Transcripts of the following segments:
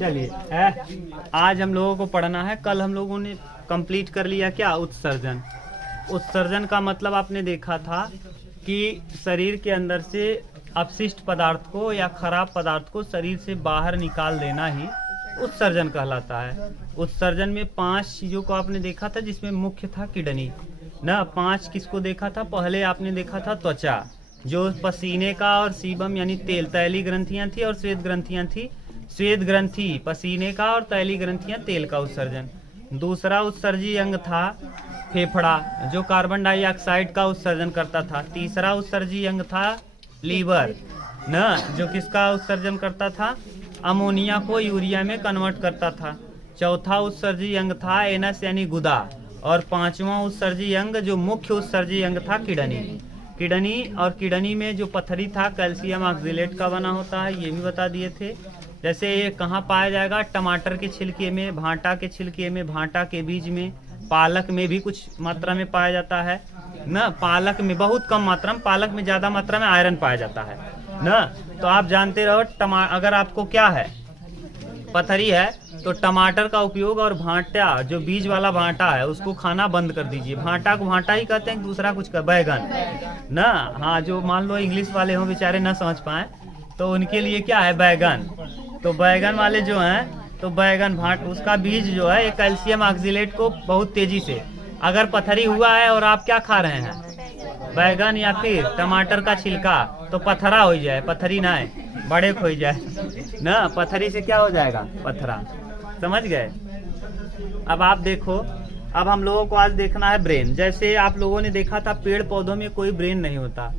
चलिए आज हम लोगों को पढ़ना है। कल हम लोगों ने कंप्लीट कर लिया क्या, उत्सर्जन। उत्सर्जन का मतलब आपने देखा था कि शरीर के अंदर से अपशिष्ट पदार्थ को या खराब पदार्थ को शरीर से बाहर निकाल देना ही उत्सर्जन कहलाता है। उत्सर्जन में 5 चीज़ों को आपने देखा था, जिसमें मुख्य था किडनी ना। 5 किसको देखा था? पहले आपने देखा था त्वचा, जो पसीने का और सीबम यानी तेल, तैली ग्रंथियां थी और श्वेत ग्रंथियां थी। श्वेत ग्रंथि पसीने का और तैली ग्रंथियां तेल का उत्सर्जन। दूसरा उत्सर्जी अंग था फेफड़ा, जो कार्बन डाइऑक्साइड का उत्सर्जन करता था। तीसरा उत्सर्जी अंग था लीवर न, जो किसका उत्सर्जन करता था? अमोनिया को यूरिया में कन्वर्ट करता था। चौथा उत्सर्जी अंग था एनस यानी गुदा। और 5वां उत्सर्जी अंग, जो मुख्य उत्सर्जी अंग था, किडनी। किडनी और किडनी में जो पथरी था कैल्शियम ऑक्जेलेट का बना होता है, ये भी बता दिए थे। जैसे ये कहाँ पाया जाएगा? टमाटर के छिलके में, भांटा के छिलके में, भांटा के बीज में, पालक में भी कुछ मात्रा में पाया जाता है न। पालक में बहुत कम मात्रा में, पालक में ज़्यादा मात्रा में आयरन पाया जाता है न। तो आप जानते रहो, अगर आपको क्या है, पथरी है, तो टमाटर का उपयोग और भांटा, जो बीज वाला भांटा है, उसको खाना बंद कर दीजिए। भांटा को भांटा ही कहते हैं, दूसरा कुछ का बैगन न। हाँ, जो मान लो इंग्लिश वाले हों बेचारे न समझ पाए, तो उनके लिए क्या है? बैगन। तो बैगन वाले जो हैं, तो बैगन भांट, उसका बीज जो है, ये कैल्शियम ऑक्जेलेट को बहुत तेजी से, अगर पथरी हुआ है और आप क्या खा रहे हैं, बैगन या फिर टमाटर का छिलका, तो पथरा हो जाए, पथरी ना है, बड़े हो जाए ना। पथरी से क्या हो जाएगा? पथरा। समझ गए? अब आप देखो, अब हम लोगों को आज देखना है ब्रेन। जैसे आप लोगों ने देखा था पेड़ पौधों में कोई ब्रेन नहीं होता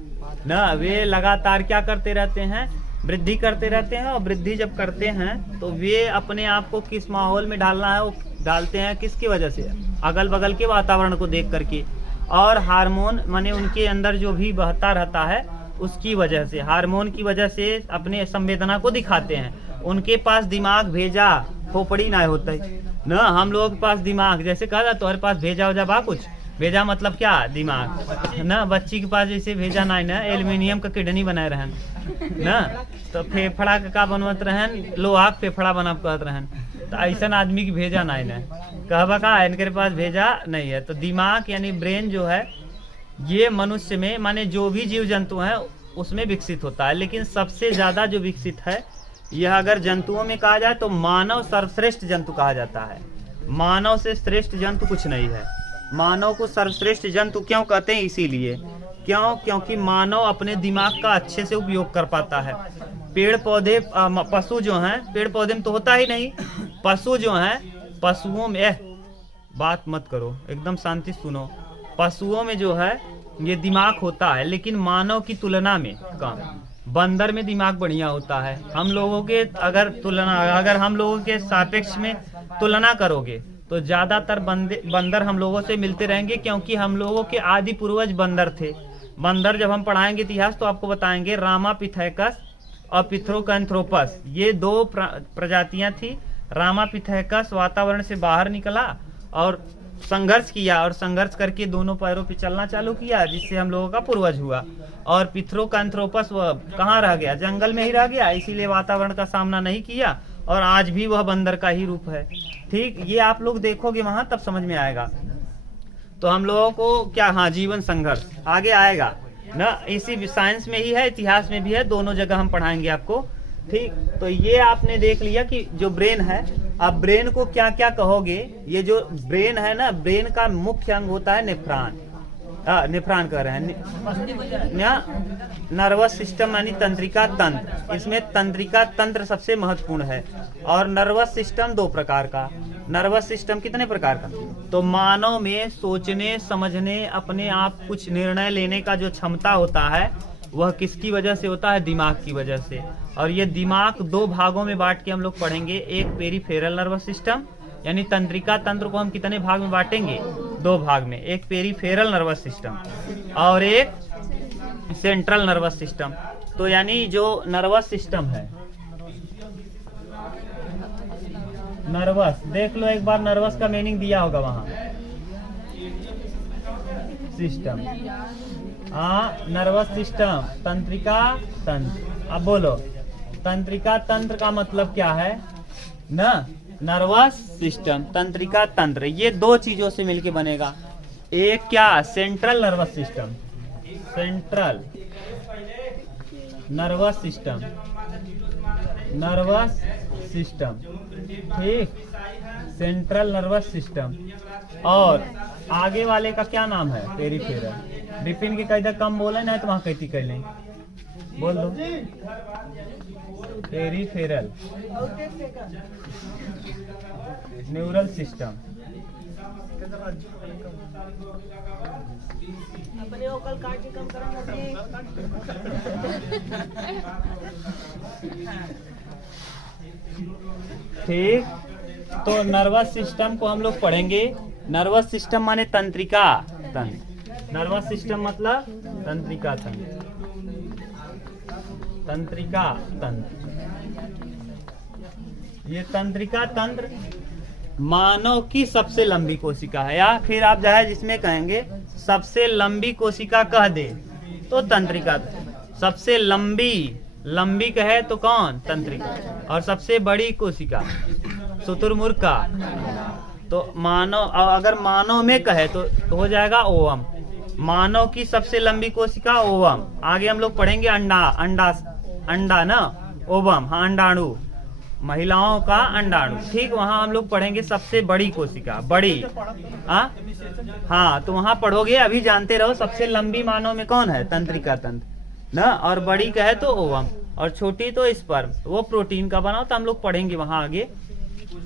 ना, वे लगातार क्या करते रहते हैं? वृद्धि करते रहते हैं। और वृद्धि जब करते हैं तो वे अपने आप को किस माहौल में डालना है, वो डालते हैं किसकी वजह से? अगल बगल के वातावरण को देख करके, और हार्मोन माने उनके अंदर जो भी बहता रहता है उसकी वजह से, हार्मोन की वजह से अपने संवेदना को दिखाते हैं। उनके पास दिमाग भेजा खोपड़ी ना होता है न। हम लोगों के पास दिमाग, जैसे कहा था तुम्हारे पास भेजा हो जा बा, कुछ भेजा मतलब क्या? दिमाग न। बच्ची के पास जैसे भेजा ना न, एल्यूमिनियम का किडनी बनाए रहन न, तो फेफड़ा का बनवत रहन, लोहा फेफड़ा बना कहत रहन। तो ऐसा आदमी की भेजा ना न, कहबा का इनके पास भेजा नहीं है। तो दिमाग यानी ब्रेन जो है, ये मनुष्य में माने जो भी जीव जंतु हैं उसमें विकसित होता है, लेकिन सबसे ज्यादा जो विकसित है, यह अगर जंतुओं में कहा जाए तो मानव सर्वश्रेष्ठ जंतु कहा जाता है। मानव से श्रेष्ठ जंतु कुछ नहीं है। मानव को सर्वश्रेष्ठ जंतु क्यों कहते हैं? इसीलिए क्योंकि मानव अपने दिमाग का अच्छे से उपयोग कर पाता है। पेड़ पौधे, पशु जो हैं, पेड़ पौधे में तो होता ही नहीं। पशु जो हैं, पशुओं में बात मत करो, एकदम शांति सुनो। पशुओं में जो है ये दिमाग होता है, लेकिन मानव की तुलना में कम। बंदर में दिमाग बढ़िया होता है। हम लोगों के अगर हम लोगों के सापेक्ष में तुलना करोगे तो ज्यादातर बंदर हम लोगों से मिलते रहेंगे, क्योंकि हम लोगों के आदि पूर्वज बंदर थे। बंदर जब हम पढ़ाएंगे इतिहास तो आपको बताएंगे, रामापिथेकस और पिथेरोकैंथ्रोपस, ये 2 प्रजातियां थी। रामापिथेकस वातावरण से बाहर निकला और संघर्ष किया, और संघर्ष करके दोनों पैरों पे चलना चालू किया, जिससे हम लोगों का पूर्वज हुआ। और पिथेरोकैंथ्रोपस वह कहाँ रह गया? जंगल में ही रह गया, इसीलिए वातावरण का सामना नहीं किया, और आज भी वह बंदर का ही रूप है। ठीक, ये आप लोग देखोगे वहां, तब समझ में आएगा। तो हम लोगों को क्या, हाँ, जीवन संघर्ष आगे आएगा ना। इसी साइंस में ही है, इतिहास में भी है, दोनों जगह हम पढ़ाएंगे आपको। ठीक, तो ये आपने देख लिया कि जो ब्रेन है। अब ब्रेन को क्या क्या कहोगे? ये जो ब्रेन है ना, ब्रेन का मुख्य अंग होता है नेफ्रॉन। नेफ्रॉन कह रहे हैं, नर्वस सिस्टम यानी तंत्रिका तंत्र। इसमें तंत्रिका तंत्र सबसे महत्वपूर्ण है। और नर्वस सिस्टम 2 प्रकार का। नर्वस सिस्टम कितने प्रकार का? तो मानव में सोचने, समझने, अपने आप कुछ निर्णय लेने का जो क्षमता होता है, वह किसकी वजह से होता है? दिमाग की वजह से। और ये दिमाग 2 भागों में बांट के हम लोग पढ़ेंगे। एक पेरिफेरल नर्वस सिस्टम, यानी तंत्रिका तंत्र को हम कितने भाग में बांटेंगे? 2 भाग में। एक पेरिफेरल नर्वस सिस्टम और एक सेंट्रल नर्वस सिस्टम। तो यानी जो नर्वस सिस्टम है, नर्वस देख लो एक बार, नर्वस का मीनिंग दिया होगा वहां, सिस्टम। नर्वस सिस्टम, तंत्रिका तंत्र। अब बोलो, तंत्रिका तंत्र का मतलब क्या है? ना, नर्वस सिस्टम, तंत्रिका तंत्र, ये दो चीजों से मिलके बनेगा। एक क्या, central nervous system, central nervous system, nervous system, ठीक, सेंट्रल नर्वस सिस्टम। और आगे वाले का क्या नाम है, पेरिफेरल। विपिन की कहीं कम बोले ना तो वहां कहती कर लें, बोल दो पेरिफेरल न्यूरल सिस्टम। ठीक, तो नर्वस सिस्टम को हम लोग पढ़ेंगे। नर्वस सिस्टम माने तंत्रिका तंत्र, नर्वस सिस्टम मतलब तंत्रिका तंत्र, तंत्रिका तंत्र। ये तंत्रिका तंत्र मानव की सबसे लंबी कोशिका है, या फिर आप चाहे जिसमें कहेंगे सबसे लंबी कोशिका कह दे तो तंत्रिका। सबसे लंबी, लंबी कहे तो कौन, तंत्रिका। और सबसे बड़ी कोशिका शुतुरमुर्ग का, तो मानव, अगर मानव में कहे तो हो जाएगा ओवम। मानव की सबसे लंबी कोशिका ओवम। आगे हम लोग पढ़ेंगे अंडा, अंडा, अंडा ना, ओवम, हाँ अंडाणु, महिलाओं का अंडाणु, ठीक। वहां हम लोग पढ़ेंगे सबसे बड़ी कोशिका, बड़ी, हाँ तो वहां पढ़ोगे। अभी जानते रहो सबसे लंबी मानव में कौन है, तंत्रिका तंत्र ना, और बड़ी कहे तो ओवम, और छोटी तो स्पर्म, वो प्रोटीन का बना, तो हम लोग पढ़ेंगे वहां आगे।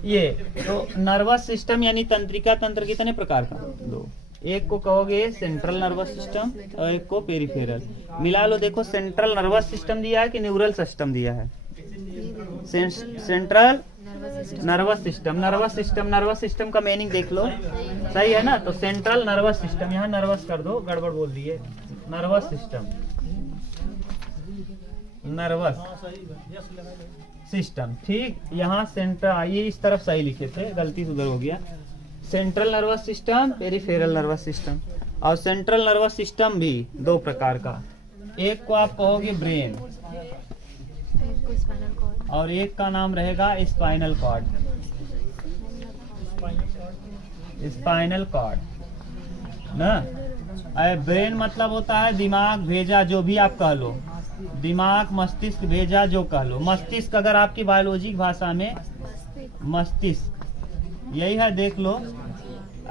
ये तो नर्वस सिस्टम यानी तंत्रिका तंत्र कितने प्रकार का, दो। एक को कहोगे सेंट्रल नर्वस सिस्टम और एक को पेरिफेरल। मिला लो, देखो सेंट्रल नर्वस सिस्टम दिया है कि न्यूरल सिस्टम दिया है, central nervous system. Nervous system, nervous system का मीनिंग देख लो, सही है ना। तो सेंट्रल नर्वस सिस्टम, यहाँ नर्वस कर दो, गड़बड़ बोल दिए, नर्वस सिस्टम, नर्वस सिस्टम, ठीक। यहाँ सेंट्रल, ये इस तरफ सही लिखे थे, गलती सुधर हो गया। Central nervous system, peripheral nervous system. और सेंट्रल नर्वस सिस्टम भी दो प्रकार का, एक को आप कहोगे ब्रेन और एक का नाम रहेगा स्पाइनल कॉर्ड, स्पाइनल कॉर्ड ना। ब्रेन मतलब होता है दिमाग, भेजा, जो भी आप कह लो, दिमाग, मस्तिष्क, भेजा, जो कह लो। मस्तिष्क अगर आपकी बायोलॉजी भाषा में मस्तिष्क यही है, देख लो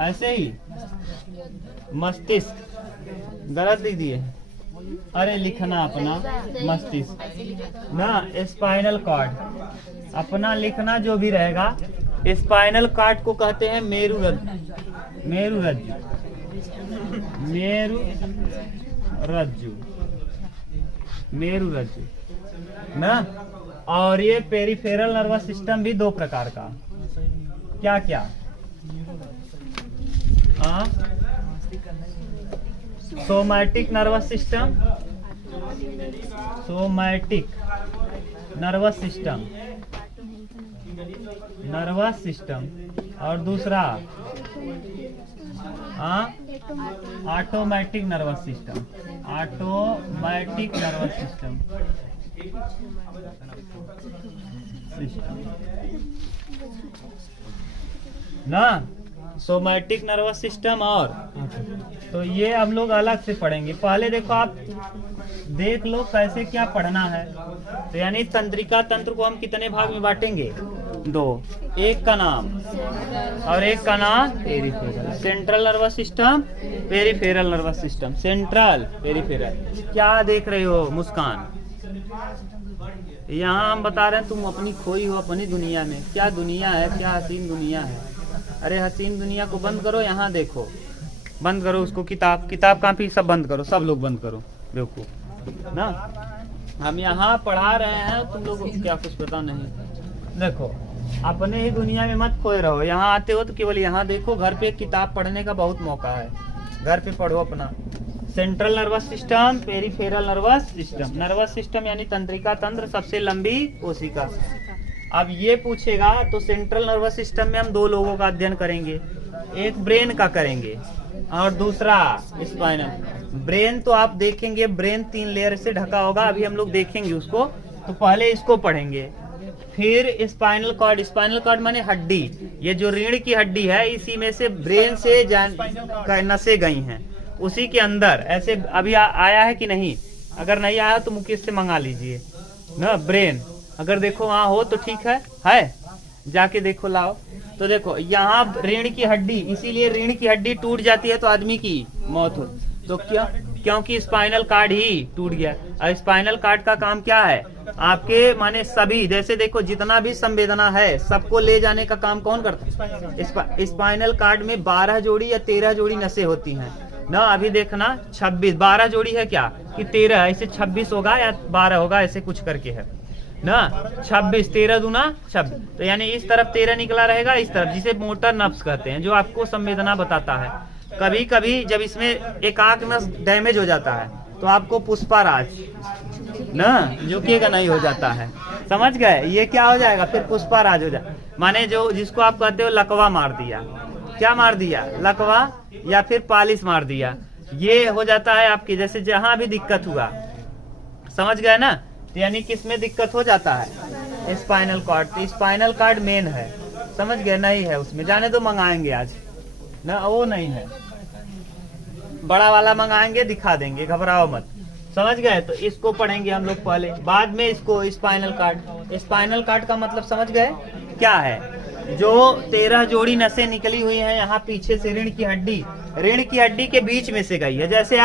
ऐसे ही, मस्तिष्क गलत लिख दिए, अरे लिखना अपना मस्तिष्क ना, स्पाइनल कॉर्ड अपना लिखना जो भी रहेगा। स्पाइनल कॉर्ड को कहते हैं मेरुरज्जु, मेरुरज्जु, मेरुरज्जु, मेरुरज्जु ना। और ये पेरिफेरल नर्वस सिस्टम भी दो प्रकार का, क्या क्या, somatic nervous system, somatic nervous system, nervous system. और दूसरा automatic nervous system, automatic nervous system, ना, सोमैटिक नर्वस सिस्टम। और तो ये हम लोग अलग से पढ़ेंगे। पहले देखो, आप देख लो कैसे क्या पढ़ना है। तो यानी तंत्रिका तंत्र को हम कितने भाग में बांटेंगे, दो, एक का नाम और एक का नाम peripheral. Central nervous system, peripheral nervous system, central, peripheral. क्या देख रहे हो मुस्कान, यहाँ हम बता रहे हैं तुम अपनी खोई हो अपनी दुनिया में। क्या दुनिया है, क्या हसीन दुनिया है। अरे हसीन दुनिया को बंद करो, यहाँ देखो, बंद करो उसको, किताब, किताब कापी सब बंद करो, सब लोग बंद करो, बेवकूफ ना। हम यहाँ पढ़ा रहे हैं, तुम लोगों को क्या कुछ पता नहीं। देखो अपने ही दुनिया में मत खोए रहो। यहाँ आते हो तो केवल यहाँ देखो, घर पे किताब पढ़ने का बहुत मौका है, घर पे पढ़ो अपना। Central nervous system, peripheral nervous system. Nervous system यानी तंत्रिका तंत्र, सबसे लंबी कोशिका। अब ये पूछेगा तो सेंट्रल नर्वस सिस्टम में हम दो लोगों का अध्ययन करेंगे, एक ब्रेन का करेंगे और दूसरा स्पाइनल। ब्रेन तो आप देखेंगे, ब्रेन 3 लेयर से ढका होगा, अभी हम लोग देखेंगे उसको, तो पहले इसको पढ़ेंगे। फिर स्पाइनल कॉर्ड माने हड्डी, ये जो रीढ़ की हड्डी है इसी में से ब्रेन से नसें गई हैं, उसी के अंदर ऐसे अभी आया है कि नहीं? अगर नहीं आया तो मुकेश से मंगा लीजिए ना। ब्रेन अगर देखो वहाँ हो तो ठीक है जाके देखो लाओ। तो देखो यहाँ रीढ़ की हड्डी, इसीलिए रीढ़ की हड्डी टूट जाती है तो आदमी की मौत हो। तो क्या? क्योंकि स्पाइनल कार्ड ही टूट गया। और स्पाइनल कार्ड का काम क्या है? आपके माने सभी, जैसे देखो जितना भी संवेदना है सबको ले जाने का काम कौन करता है? स्पाइनल कार्ड में 12 जोड़ी या 13 जोड़ी नसें होती हैं ना। अभी देखना 26, 12 जोड़ी है क्या कि 13, ऐसे 26 होगा या 12 होगा, ऐसे कुछ करके है ना। 26, 13 दूना 26, तो यानी इस तरफ 13 निकला रहेगा, इस तरफ, जिसे मोटर नर्व्स कहते हैं, जो आपको संवेदना बताता है। कभी कभी जब इसमें एक आंख नस डैमेज हो जाता है तो आपको पुष्पाराज ना झुकेगा नहीं हो जाता है, समझ गए? ये क्या हो जाएगा फिर? पुष्पाराज हो जाए, माने जो जिसको आप कहते हो लकवा मार दिया। क्या मार दिया? लकवा या फिर पालिश मार दिया। ये हो जाता है आपकी, जैसे जहां भी दिक्कत हुआ, समझ गए ना? तो यानी किसमें दिक्कत हो जाता है? Spinal cord. तो स्पाइनल कॉर्ड मेन है, समझ गए? नहीं है उसमें, जाने तो मंगाएंगे आज ना, वो नहीं है, बड़ा वाला मंगाएंगे, दिखा देंगे, घबराओ मत, समझ गए? तो इसको पढ़ेंगे हम लोग पहले, बाद में इसको स्पाइनल कार्ड। स्पाइनल कार्ड का मतलब समझ गए क्या है? जो 13 जोड़ी नसें निकली हुई हैं यहाँ पीछे से, रीढ़ की हड्डी के बीच में से गई है। जैसे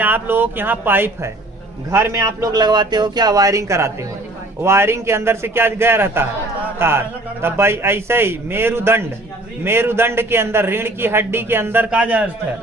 आप लोगों के यहाँ पाइप है, घर में आप लोग लगवाते हो क्या? वायरिंग कराते हो, वायरिंग के अंदर से क्या गया रहता है? तार। तब भाई ऐसे ही मेरुदंड के अंदर, रीढ़ की हड्डी के अंदर का अर्थ है?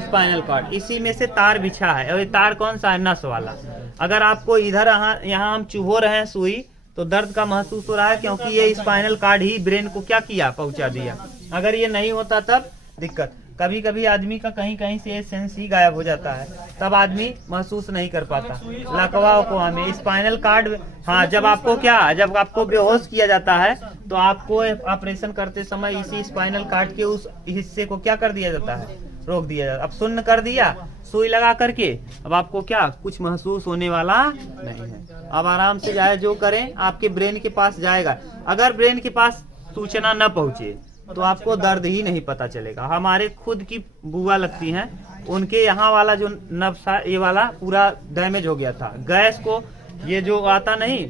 Spinal cord. इसी में से तार बिछा है, और ये तार कौन सा है? नस वाला। अगर आपको इधर यहाँ हम चुभो रहे हैं सुई, तो दर्द का महसूस हो रहा है, क्योंकि ये स्पाइनल कॉर्ड ही ब्रेन को क्या किया? पहुंचा दिया। अगर ये नहीं होता तब दिक्कत। कभी कभी आदमी का कहीं कहीं से सेंस ही गायब हो जाता है, तब आदमी महसूस नहीं कर पाता। लकवा में स्पाइनल कॉर्ड, हाँ, जब आपको बेहोश किया जाता है तो आपको ऑपरेशन करते समय इसी स्पाइनल कॉर्ड के उस हिस्से को क्या कर दिया जाता है? रोक दिया जाता है। अब सुन्न कर दिया सुई लगा करके, अब आपको क्या कुछ महसूस होने वाला नहीं है। अब आराम से जाए, जो करें आपके ब्रेन के पास जाएगा। अगर ब्रेन के पास सूचना न पहुंचे तो आपको दर्द ही नहीं पता चलेगा। हमारे खुद की बुआ लगती हैं, उनके यहाँ वाला जो नर्व था, ये वाला पूरा डैमेज हो गया था। गैस को ये जो आता नहीं,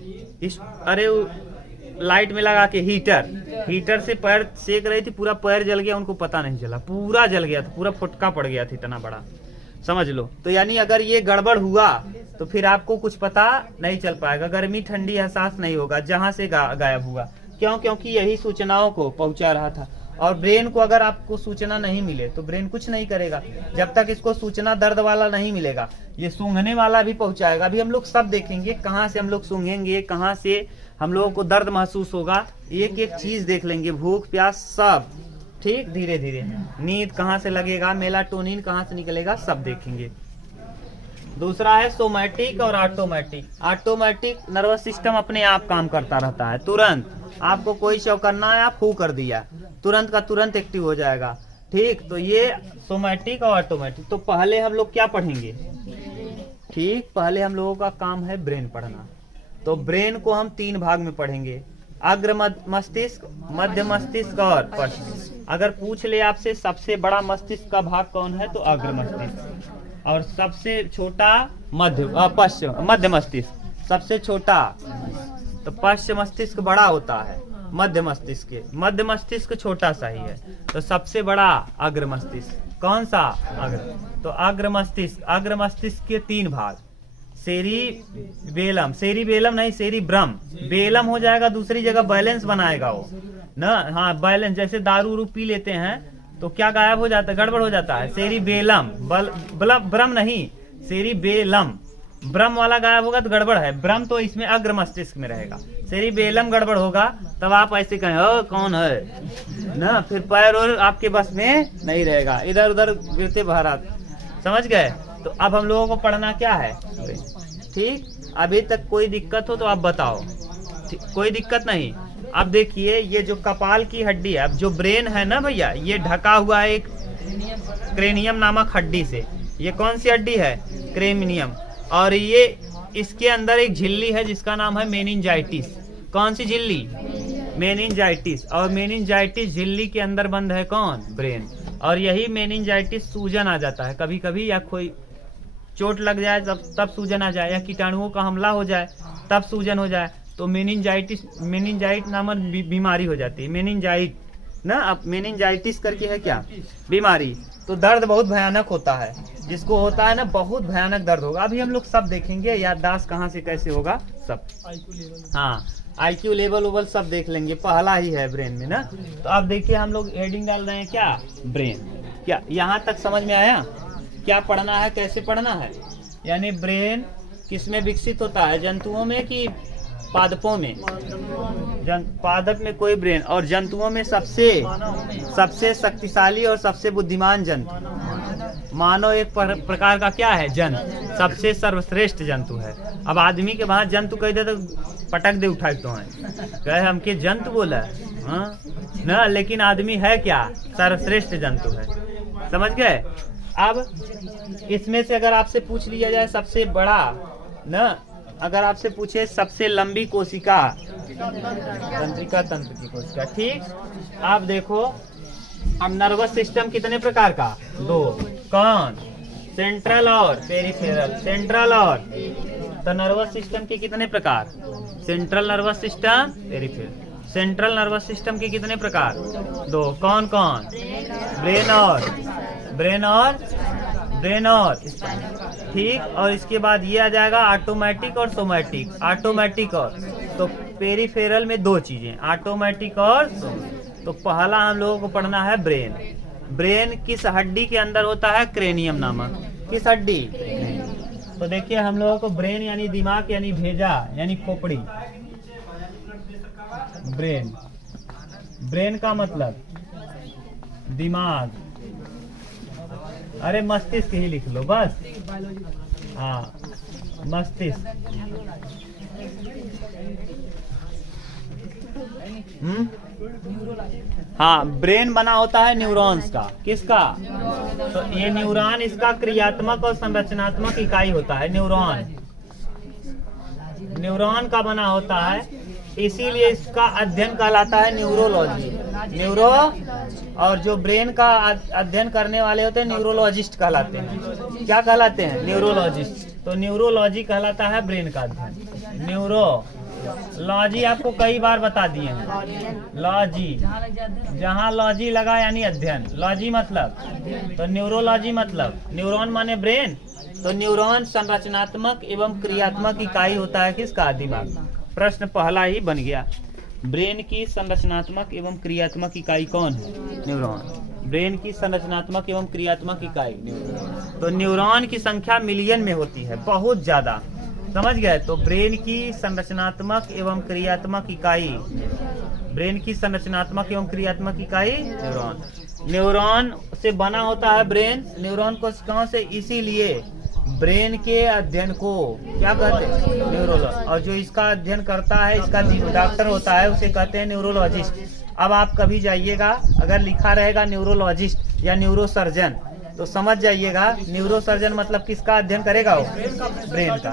अरे लाइट में लगा के हीटर से पैर सेक रही थी, पूरा पैर जल गया, उनको पता नहीं चला, पूरा जल गया था, पूरा फुटका पड़ गया था, इतना बड़ा, समझ लो। तो यानी अगर ये गड़बड़ हुआ तो फिर आपको कुछ पता नहीं चल पाएगा, गर्मी ठंडी एहसास नहीं होगा, जहां से गायब हुआ। क्यों? क्योंकि यही सूचनाओं को पहुंचा रहा था। और ब्रेन को अगर आपको सूचना नहीं मिले तो ब्रेन कुछ नहीं करेगा, जब तक इसको सूचना दर्द वाला नहीं मिलेगा। ये सूंघने वाला भी पहुंचाएगा। अभी हम लोग सब देखेंगे, कहाँ से हम लोग सूंघेंगे, कहाँ से हम लोगों को दर्द महसूस होगा, एक एक चीज देख लेंगे, भूख प्यास सब, ठीक, धीरे धीरे। नींद कहाँ से लगेगा, मेलाटोनिन कहाँ से निकलेगा, सब देखेंगे। दूसरा है सोमैटिक और ऑटोमेटिक। ऑटोमेटिक नर्वस सिस्टम अपने आप काम करता रहता है, तुरंत आपको कोई चौकन्ना है, आप फू कर दिया, तुरंत का तुरंत एक्टिव हो जाएगा, ठीक। तो ये सोमैटिक और ऑटोमेटिक। तो पहले हम लोग क्या पढ़ेंगे? ठीक, पहले हम लोगों का काम है ब्रेन पढ़ना। तो ब्रेन को हम 3 भाग में पढ़ेंगे, अग्र मस्तिष्क, मध्य मस्तिष्क और पश्च। अगर पूछ ले आपसे सबसे बड़ा मस्तिष्क का भाग कौन है, तो अग्र मस्तिष्क, और सबसे छोटा मध्य मस्तिष्क, सबसे छोटा तो पश्च मस्तिष्क बड़ा होता है, मध्य मस्तिष्क छोटा सा ही है, तो सबसे बड़ा अग्र मस्तिष्क। कौन सा? अग्र। तो अग्र मस्तिष्क के 3 भाग, सेरिबेलम नहीं, सेरिब्रम। बेलम हो जाएगा दूसरी जगह, बैलेंस बनाएगा वो ना, हाँ बैलेंस। जैसे दारू उरू पी लेते हैं तो क्या गायब हो जाता है, गड़बड़ हो जाता है, सेरिबेलम। ब्रम नहीं, सेरिबेलम। ब्रह्म वाला गायब होगा तो गड़बड़ है, ब्रह्म तो इसमें अग्र मस्तिष्क में रहेगा। सेरिबेलम गड़बड़ होगा तब आप ऐसे कहें ओ कौन है ना, फिर पैर और आपके बस में नहीं रहेगा, इधर उधर गिरते बहरात, समझ गए। तो अब हम लोगों को पढ़ना क्या है, ठीक। अभी तक कोई दिक्कत हो तो आप बताओ, कोई दिक्कत नहीं। अब देखिए ये जो कपाल की हड्डी है, अब जो ब्रेन है ना भैया, ये ढका हुआ है एक क्रेनियम नामक हड्डी से। ये कौन सी हड्डी है? क्रेनियम। और ये इसके अंदर एक झिल्ली है जिसका नाम है मेनिंजाइटिस। कौन सी झिल्ली? मेनिंजाइटिस। और मेनिंजाइटिस झिल्ली के अंदर बंद है कौन? ब्रेन। और यही मेनिंजाइटिस सूजन आ जाता है कभी कभी, या कोई चोट लग जाए तब सूजन आ जाए, या कीटाणुओं का हमला हो जाए तब सूजन हो जाए, तो मेनिंजाइट नामक बीमारी हो जाती है। मेनिंजाइट ना, अब मेनिंजाइटिस करके है क्या बीमारी, तो दर्द बहुत भयानक होता है, जिसको होता है ना बहुत भयानक दर्द होगा। अभी हम लोग सब देखेंगे, याददाश्त कहाँ से कैसे होगा सब। हाँ, IQ लेवल उवल सब देख लेंगे, पहला ही है ब्रेन में ना। तो अब देखिए हम लोग हेडिंग डाल रहे हैं क्या? ब्रेन। क्या यहाँ तक समझ में आया? क्या पढ़ना है, कैसे पढ़ना है? यानी ब्रेन किसमें विकसित होता है, जंतुओं में कि पादपों में? पादप में कोई ब्रेन, और जंतुओं में सबसे शक्तिशाली और सबसे बुद्धिमान जंतु मानव एक प्रकार का क्या है? जंतु, सबसे सर्वश्रेष्ठ जंतु है। अब आदमी के वहां जंतु कह दे तो पटक दे उठा तो है, कहे हमके जंतु बोला हाँ ना, लेकिन आदमी है क्या? सर्वश्रेष्ठ जंतु है। समझ गए? अब इसमें से अगर आपसे पूछ लिया जाए सबसे बड़ा ना, अगर आपसे पूछे सबसे लंबी कोशिका, तंत्रिका तंत्र की कोशिका, ठीक। आप देखो, अब नर्वस सिस्टम कितने प्रकार का? 2। कौन? सेंट्रल और पेरिफेरल। सेंट्रल और, तो नर्वस सिस्टम के कितने प्रकार? Central nervous system, peripheral. Central nervous system के कितने प्रकार? 2। कौन कौन? ब्रेन और ठीक। और इसके बाद ये आ जाएगा ऑटोमेटिक और सोमैटिक। ऑटोमेटिक और, तो पेरिफेरल में 2 चीजें, ऑटोमेटिक और तो पहला हम लोगों को पढ़ना है ब्रेन। ब्रेन किस हड्डी के अंदर होता है? क्रेनियम नामक। किस हड्डी? तो देखिए हम लोगों को ब्रेन यानी दिमाग यानी भेजा यानी खोपड़ी। ब्रेन का मतलब दिमाग, अरे मस्तिष्क ही लिख लो बस। हाँ, मस्तिष्क। हाँ, ब्रेन बना होता है न्यूरॉन्स का। किसका? तो ये न्यूरॉन इसका क्रियात्मक और संरचनात्मक इकाई होता है। न्यूरॉन का बना होता है, इसीलिए इसका अध्ययन कहलाता है न्यूरोलॉजी। और जो ब्रेन का अध्ययन करने वाले होते हैं न्यूरोलॉजिस्ट कहलाते हैं। क्या कहलाते हैं? न्यूरोलॉजिस्ट। तो न्यूरोलॉजी कहलाता है ब्रेन का अध्ययन। न्यूरोलॉजी आपको कई बार बता दिए हैं। लॉजी, जहाँ लॉजी लगा यानी अध्ययन। लॉजी मतलब, तो न्यूरोलॉजी मतलब न्यूरॉन माने ब्रेन, तो न्यूरॉन संरचनात्मक एवं क्रियात्मक इकाई होता है किसका? दिमाग। प्रश्न पहला ही बन गया। ब्रेन की संरचनात्मक एवं क्रियात्मक इकाई कौन है? न्यूरॉन। ब्रेन की संरचनात्मक एवं क्रियात्मक इकाई न्यूरॉन। तो न्यूरॉन की संख्या मिलियन में होती है, बहुत ज्यादा। समझ गए? तो ब्रेन की संरचनात्मक एवं क्रियात्मक इकाई, ब्रेन की संरचनात्मक एवं क्रियात्मक इकाई न्यूरॉन। न्यूरॉन से बना होता है ब्रेन। न्यूरॉन कोशिकाओं से, इसीलिए ब्रेन के अध्ययन को क्या कहते हैं? न्यूरोलॉजी। और जो इसका अध्ययन करता है, इसका डॉक्टर होता है, उसे कहते हैं न्यूरोलॉजिस्ट। अब आप कभी जाइएगा, अगर लिखा रहेगा न्यूरोलॉजिस्ट या न्यूरोसर्जन, तो समझ जाइएगा न्यूरोसर्जन मतलब किसका अध्ययन करेगा? वो ब्रेन का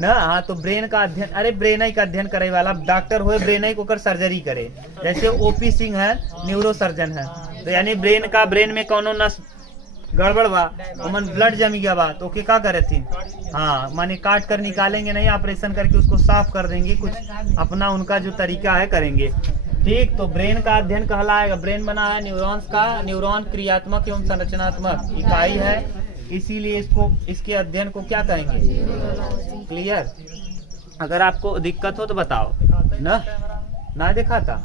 ना। हाँ, तो ब्रेन का अध्ययन, अरे ब्रेन का अध्ययन करे वाला डॉक्टर हुए, ब्रेन को कर सर्जरी करे। जैसे OP सिंह है, न्यूरोसर्जन है, तो यानी ब्रेन में कौनो नस गड़बड़ बा, मन ब्लड जमी गया बा, तो क्या करे थी? हाँ, माने काट कर निकालेंगे नहीं, ऑपरेशन करके उसको साफ कर देंगे, कुछ अपना उनका जो तरीका है करेंगे। ठीक, तो ब्रेन का अध्ययन कहलाएगा। ब्रेन बना है न्यूरॉन्स का। न्यूरॉन क्रियात्मक एवं संरचनात्मक इकाई है, इसीलिए इसके अध्ययन को क्या कहेंगे? क्लियर? अगर आपको दिक्कत हो तो बताओ ना देखा था।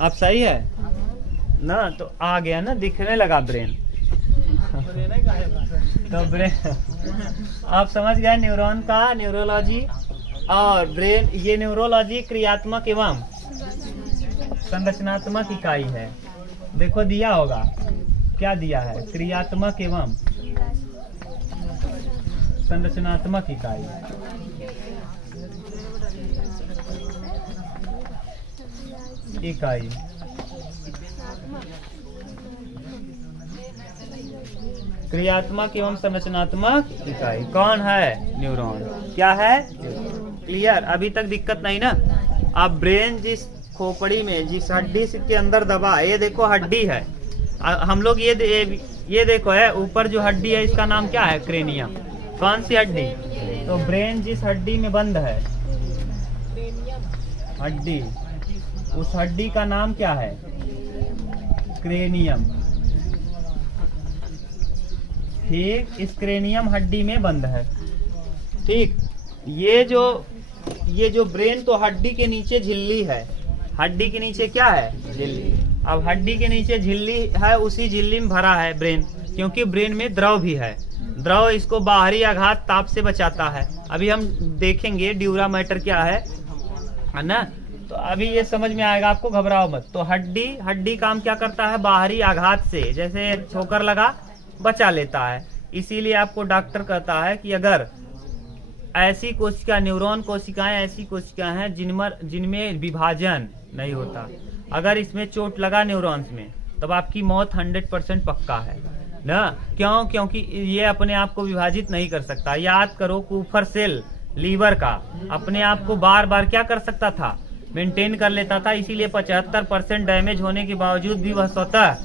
आप सही है ना? तो आ गया ना, दिखने लगा ब्रेन। तो ब्रेन आप समझ गए न्यूरॉन का न्यूरोलॉजी और ब्रेन। ये न्यूरोलॉजी क्रियात्मक एवं संरचनात्मक इकाई है। देखो दिया होगा, क्या दिया है? क्रियात्मक एवं संरचनात्मक इकाई। क्रियात्मक एवं संरचनात्मक इकाई कौन है? न्यूरॉन। क्या है? क्लियर? अभी तक दिक्कत नहीं ना? अब ब्रेन जिस खोपड़ी में, जिस हड्डी के अंदर दबा है, ये देखो हड्डी है। हम लोग ये देखो है ऊपर जो हड्डी है इसका नाम क्या है? क्रेनियम। कौन सी हड्डी? तो ब्रेन जिस हड्डी में बंद है, हड्डी, उस हड्डी का नाम क्या है? क्रेनियम। ठीक, इस क्रेनियम हड्डी में बंद है। ठीक, ये जो ब्रेन तो हड्डी के नीचे झिल्ली है। हड्डी के नीचे क्या है? झिल्ली। अब हड्डी के नीचे झिल्ली है, उसी झिल्ली में भरा है ब्रेन, क्योंकि ब्रेन में द्रव भी है। द्रव इसको बाहरी आघात ताप से बचाता है। अभी हम देखेंगे ड्यूरा मैटर क्या है ना? तो अभी ये समझ में आएगा आपको, घबराओ मत। तो हड्डी काम क्या करता है? बाहरी आघात से, जैसे ठोकर लगा, बचा लेता है। इसीलिए आपको डॉक्टर कहता है कि अगर ऐसी कोशिका, न्यूरॉन कोशिकाएं ऐसी कोशिकाएं हैं जिनमें विभाजन नहीं होता, अगर इसमें चोट लगा न्यूरॉन्स में, तब आपकी मौत 100% पक्का है ना? क्यों? क्योंकि ये अपने आप को विभाजित नहीं कर सकता। याद करो, कूफर सेल लीवर का अपने आप को बार बार क्या कर सकता था? मेंटेन कर लेता था। इसीलिए 75% डैमेज होने के बावजूद भी वह स्वतः,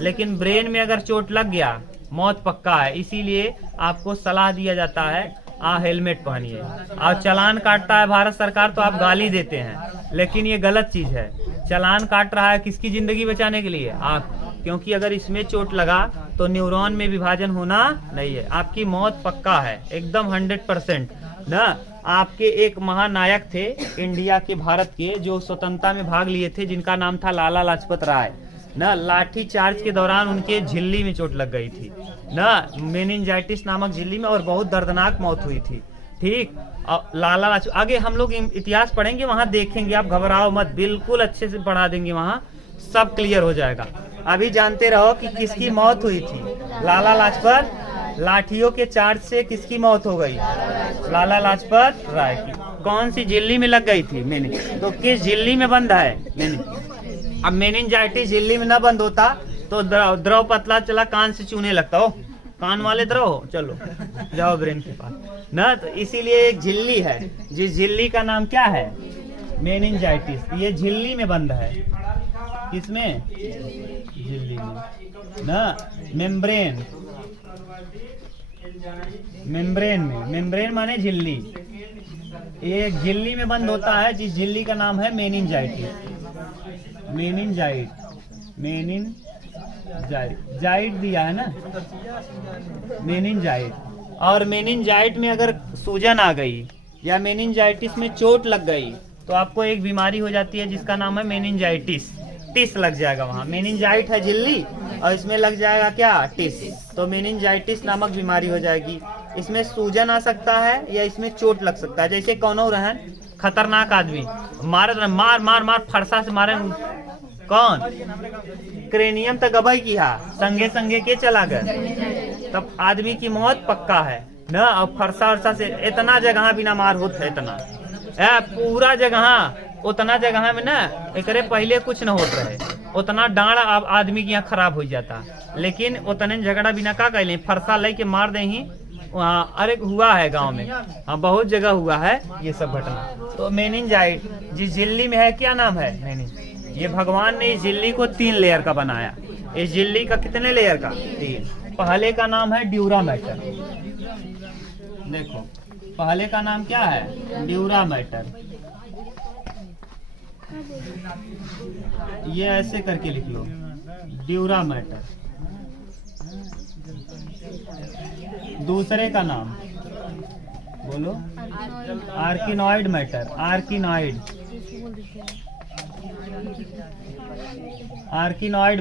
लेकिन ब्रेन में अगर चोट लग गया, मौत पक्का है। इसीलिए आपको सलाह दिया जाता है, हेलमेट पहनिए। और चालान काटता है भारत सरकार तो आप गाली देते हैं, लेकिन ये गलत चीज है। चालान काट रहा है किसकी जिंदगी बचाने के लिए? आप। क्योंकि अगर इसमें चोट लगा तो न्यूरॉन में विभाजन होना नहीं है, आपकी मौत पक्का है, एकदम 100% ना। आपके एक महानायक थे इंडिया के, भारत के, जो स्वतंत्रता में भाग लिए थे, जिनका नाम था लाला लाजपत राय ना। लाठी चार्ज के दौरान उनके झिल्ली में चोट लग गई थी ना, मेनिंजाइटिस नामक झिल्ली में, और बहुत दर्दनाक मौत हुई थी। ठीक, लाला लाजपत, आगे हम लोग इतिहास पढ़ेंगे, वहां देखेंगे, आप घबराओ मत, बिल्कुल अच्छे से पढ़ा देंगे, वहां सब क्लियर हो जाएगा। अभी जानते रहो कि किसकी मौत हुई थी? लाला लाजपत। लाठियों के चार्ज से किसकी मौत हो गई? लाला लाजपत राय की। कौन सी झिल्ली में लग गई थी? तो किस झिल्ली में बंद है? अब मेनिंजाइटिस झिल्ली में ना बंद होता तो द्रव पतला चला कान से चूने लगता हो। कान वाले द्रव हो, चलो जाओ ब्रेन के पास ना। तो इसीलिए एक झिल्ली है, जिस झिल्ली का नाम क्या है? मेनिंजाइटिस। ये झिल्ली में बंद है। किसमें? झिल्ली में ना, मेम्ब्रेन। मेम्ब्रेन में, मेम्ब्रेन माने झिल्ली। एक झिल्ली में बंद होता है, जिस झिल्ली का नाम है मेनिंजाइटिस। जाइट दिया है ना, मेनिंजाइट। और मेनिंजाइट में अगर सूजन आ गई या मेनिंजाइटिस में चोट लग गई तो आपको एक बीमारी हो जाती है जिसका नाम है मेनिंजाइटिस। टिस लग जाएगा वहाँ। मेनिंजाइट है झिल्ली और इसमें लग जाएगा क्या? टिस। तो मेनिंजाइटिस नामक बीमारी हो जाएगी। इसमें सूजन आ सकता है या इसमें चोट लग सकता है। जैसे कौनो रहन खतरनाक आदमी मार मार मार फरसा से मारे, कौन? क्रेनियम तक गबई किया, संगे संगे के चला गए, तब आदमी की मौत पक्का है ना। और फरसा वरसा से इतना जगह बिना मार होता है, इतना पूरा जगह, उतना जगह में ना एकरे पहले कुछ न होत रहे, उतना डांड अब आदमी की यहाँ खराब हो जाता। लेकिन उतने झगड़ा बिना का कहले, फरसा ले के मार दे ही वहाँ। अरे हुआ है गांव में, हाँ बहुत जगह हुआ है ये सब घटना। तो मेनिंजाइट जिस झिल्ली में है, क्या नाम है? मेनिंजाइट। ये भगवान ने इस झिल्ली को 3 लेयर का बनाया। इस झिल्ली का कितने लेयर का? 3। पहले का नाम है ड्यूरा मैटर। देखो पहले का नाम क्या है? Dura mater. ये ऐसे करके लिख लो, ड्यूरा मैटर। दूसरे का नाम बोलो, आर्किनॉइड मैटर। आर्किनॉइड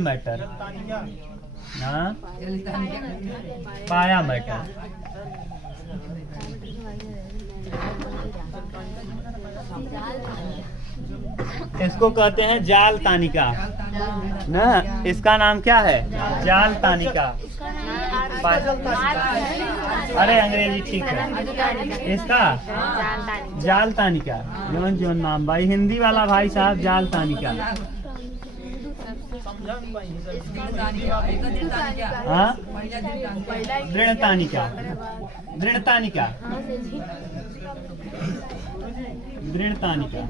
मैटर, हाँ, पाया मैटर। इसको कहते हैं जाल तानिका ना। इसका नाम क्या है? जाल तानिका। अरे अंग्रेजी ठीक है। इसका जाल तानिका, जो नाम भाई हिंदी वाला भाई साहब, जाल तानिका। हाँ, दृढ़तानिका, दृढ़तानिका, दृढ़तानिका,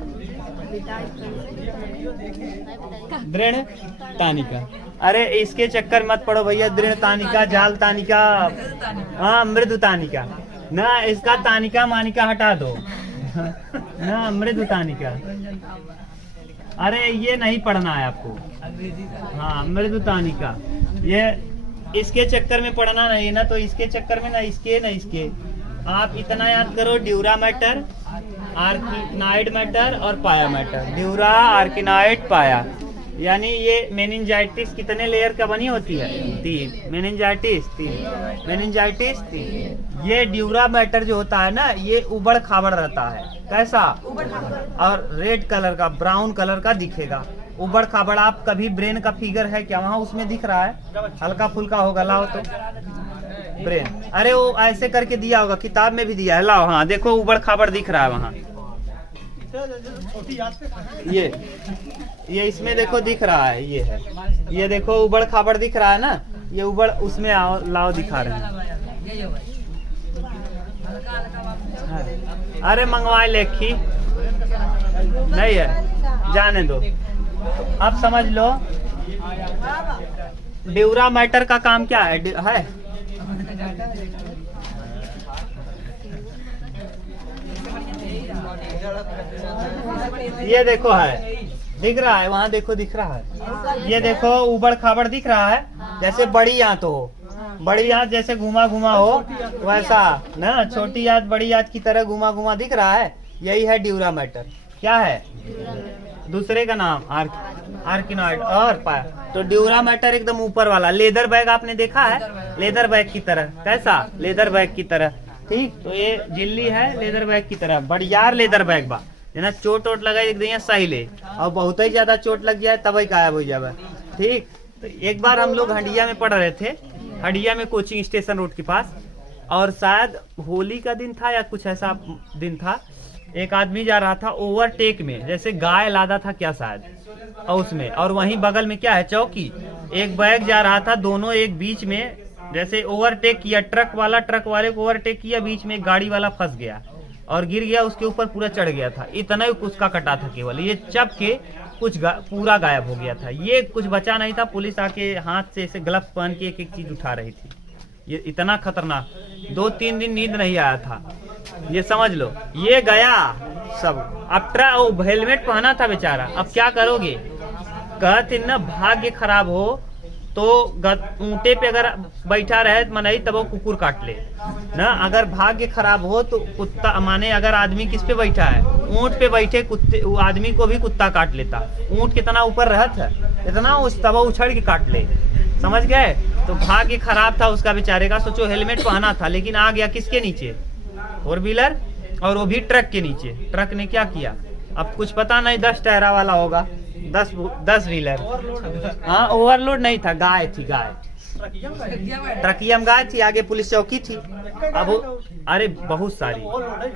दृढ़तानिका। अरे इसके चक्कर मत पड़ो भैया, दृढ़तानिका, जाल तानिका, हाँ मृदु तानिका ना, इसका तानिका मानिका हटा दो ना, मृदु तानिका। अरे ये नहीं पढ़ना है आपको, हाँ मृदु तानिका, ये इसके चक्कर में पढ़ना नहीं ना, तो इसके चक्कर में ना इसके ना इसके, आप इतना याद करो, ड्यूरा मैटर, आर्किनाइड मैटर और पाया मैटर। ड्यूरा, आर्किनाइड, पाया, यानी ये मेनिंजाइटिस कितने लेयर का बनी होती है? 3। Meningitis 3, meningitis 3। ये ड्यूरा मैटर जो होता है ना, ये उबड़ खाबड़ रहता है, कैसा? और रेड कलर का, ब्राउन कलर का दिखेगा, उबड़ खाबड़। आप कभी ब्रेन का फिगर है क्या वहाँ उसमें दिख रहा है? हल्का फुल्का होगा, लाओ तो ब्रेन। अरे वो ऐसे करके दिया होगा, किताब में भी दिया है, लाओ। हाँ देखो उबड़ खाबड़ दिख रहा है वहाँ, ये इसमें देखो दिख रहा है, ये है, ये देखो उबड़ खाबड़ दिख रहा है ना, ये उबड़ उसमें आओ, लाओ दिखा रहे हैं। अरे मंगवाए लेखी नहीं है, जाने दो, अब समझ लो। ड्यूरा मैटर का काम क्या है? ये देखो है, दिख रहा है वहाँ, देखो दिख रहा है, ये देखो उबड़ खाबड़ दिख रहा है, जैसे बड़ी आंत हो, बड़ी आंत जैसे घुमा घुमा हो वैसा ना, छोटी आंत बड़ी आंत की तरह घुमा घुमा दिख रहा है, यही है ड्यूरा मैटर। क्या है दूसरे का नाम? आर्किनॉइड और पाया। तो ड्यूरा मैटर एकदम ऊपर वाला, लेदर बैग आपने देखा है, लेदर बैग की तरह, कैसा? लेदर बैग की तरह, ठीक। तो ये झिल्ली है लेदर बैग की तरह, बढ़ियार लेदर बैग बा, जना चोट वोट लगा एकदम सही ले, और बहुत ही ज्यादा चोट लग जाए तब ही गायब हो जाए, ठीक। तो एक बार हम लोग हंडिया में पढ़ रहे थे, हंडिया में कोचिंग स्टेशन रोड के पास, और शायद होली का दिन था या कुछ ऐसा दिन था, एक आदमी जा रहा था ओवरटेक में, जैसे गाय लादा था क्या शायद, और उसमें, और वहीं बगल में क्या है, चौकी, एक बैग जा रहा था, दोनों एक बीच में, जैसे ओवरटेक किया, ट्रक वाले को ओवरटेक किया, बीच में एक गाड़ी वाला फंस गया और गिर गया, उसके ऊपर पूरा चढ़ गया था, इतना ही उसका कटा था केवल, ये चप के कुछ पूरा गायब हो गया था, ये कुछ बचा नहीं था। पुलिस आके हाथ से ऐसे ग्लव्स पहन के एक एक चीज उठा रही थी, ये इतना खतरनाक। 2-3 दिन नींद नहीं आया था, ये समझ लो, ये गया सब। अब हेलमेट पहना था बेचारा, अब क्या करोगे? कहते न भाग्य खराब हो तो ऊँटे पे अगर बैठा रहे मनई तब वो कुकुर काट ले ना, अगर भाग्य खराब हो तो कुत्ता, माने अगर आदमी किस पे बैठा है, ऊँट पे बैठे, कुत्ते आदमी को भी कुत्ता काट लेता। ऊँट कितना ऊपर रहत है, इतना उस तब उछड़ के काट ले, समझ गए? तो भाग्य खराब था उसका बेचारे का। सोचो हेलमेट पहना था, लेकिन आ गया किसके नीचे? 4 व्हीलर, और वो भी ट्रक के नीचे। ट्रक ने क्या किया अब कुछ पता नहीं, 10 टायरा वाला होगा, 10 व्हीलर। हाँ ओवरलोड नहीं था, गाय थी, गाय ट्रकिया में गाय थी, आगे पुलिस चौकी थी। अब अरे बहुत सारी,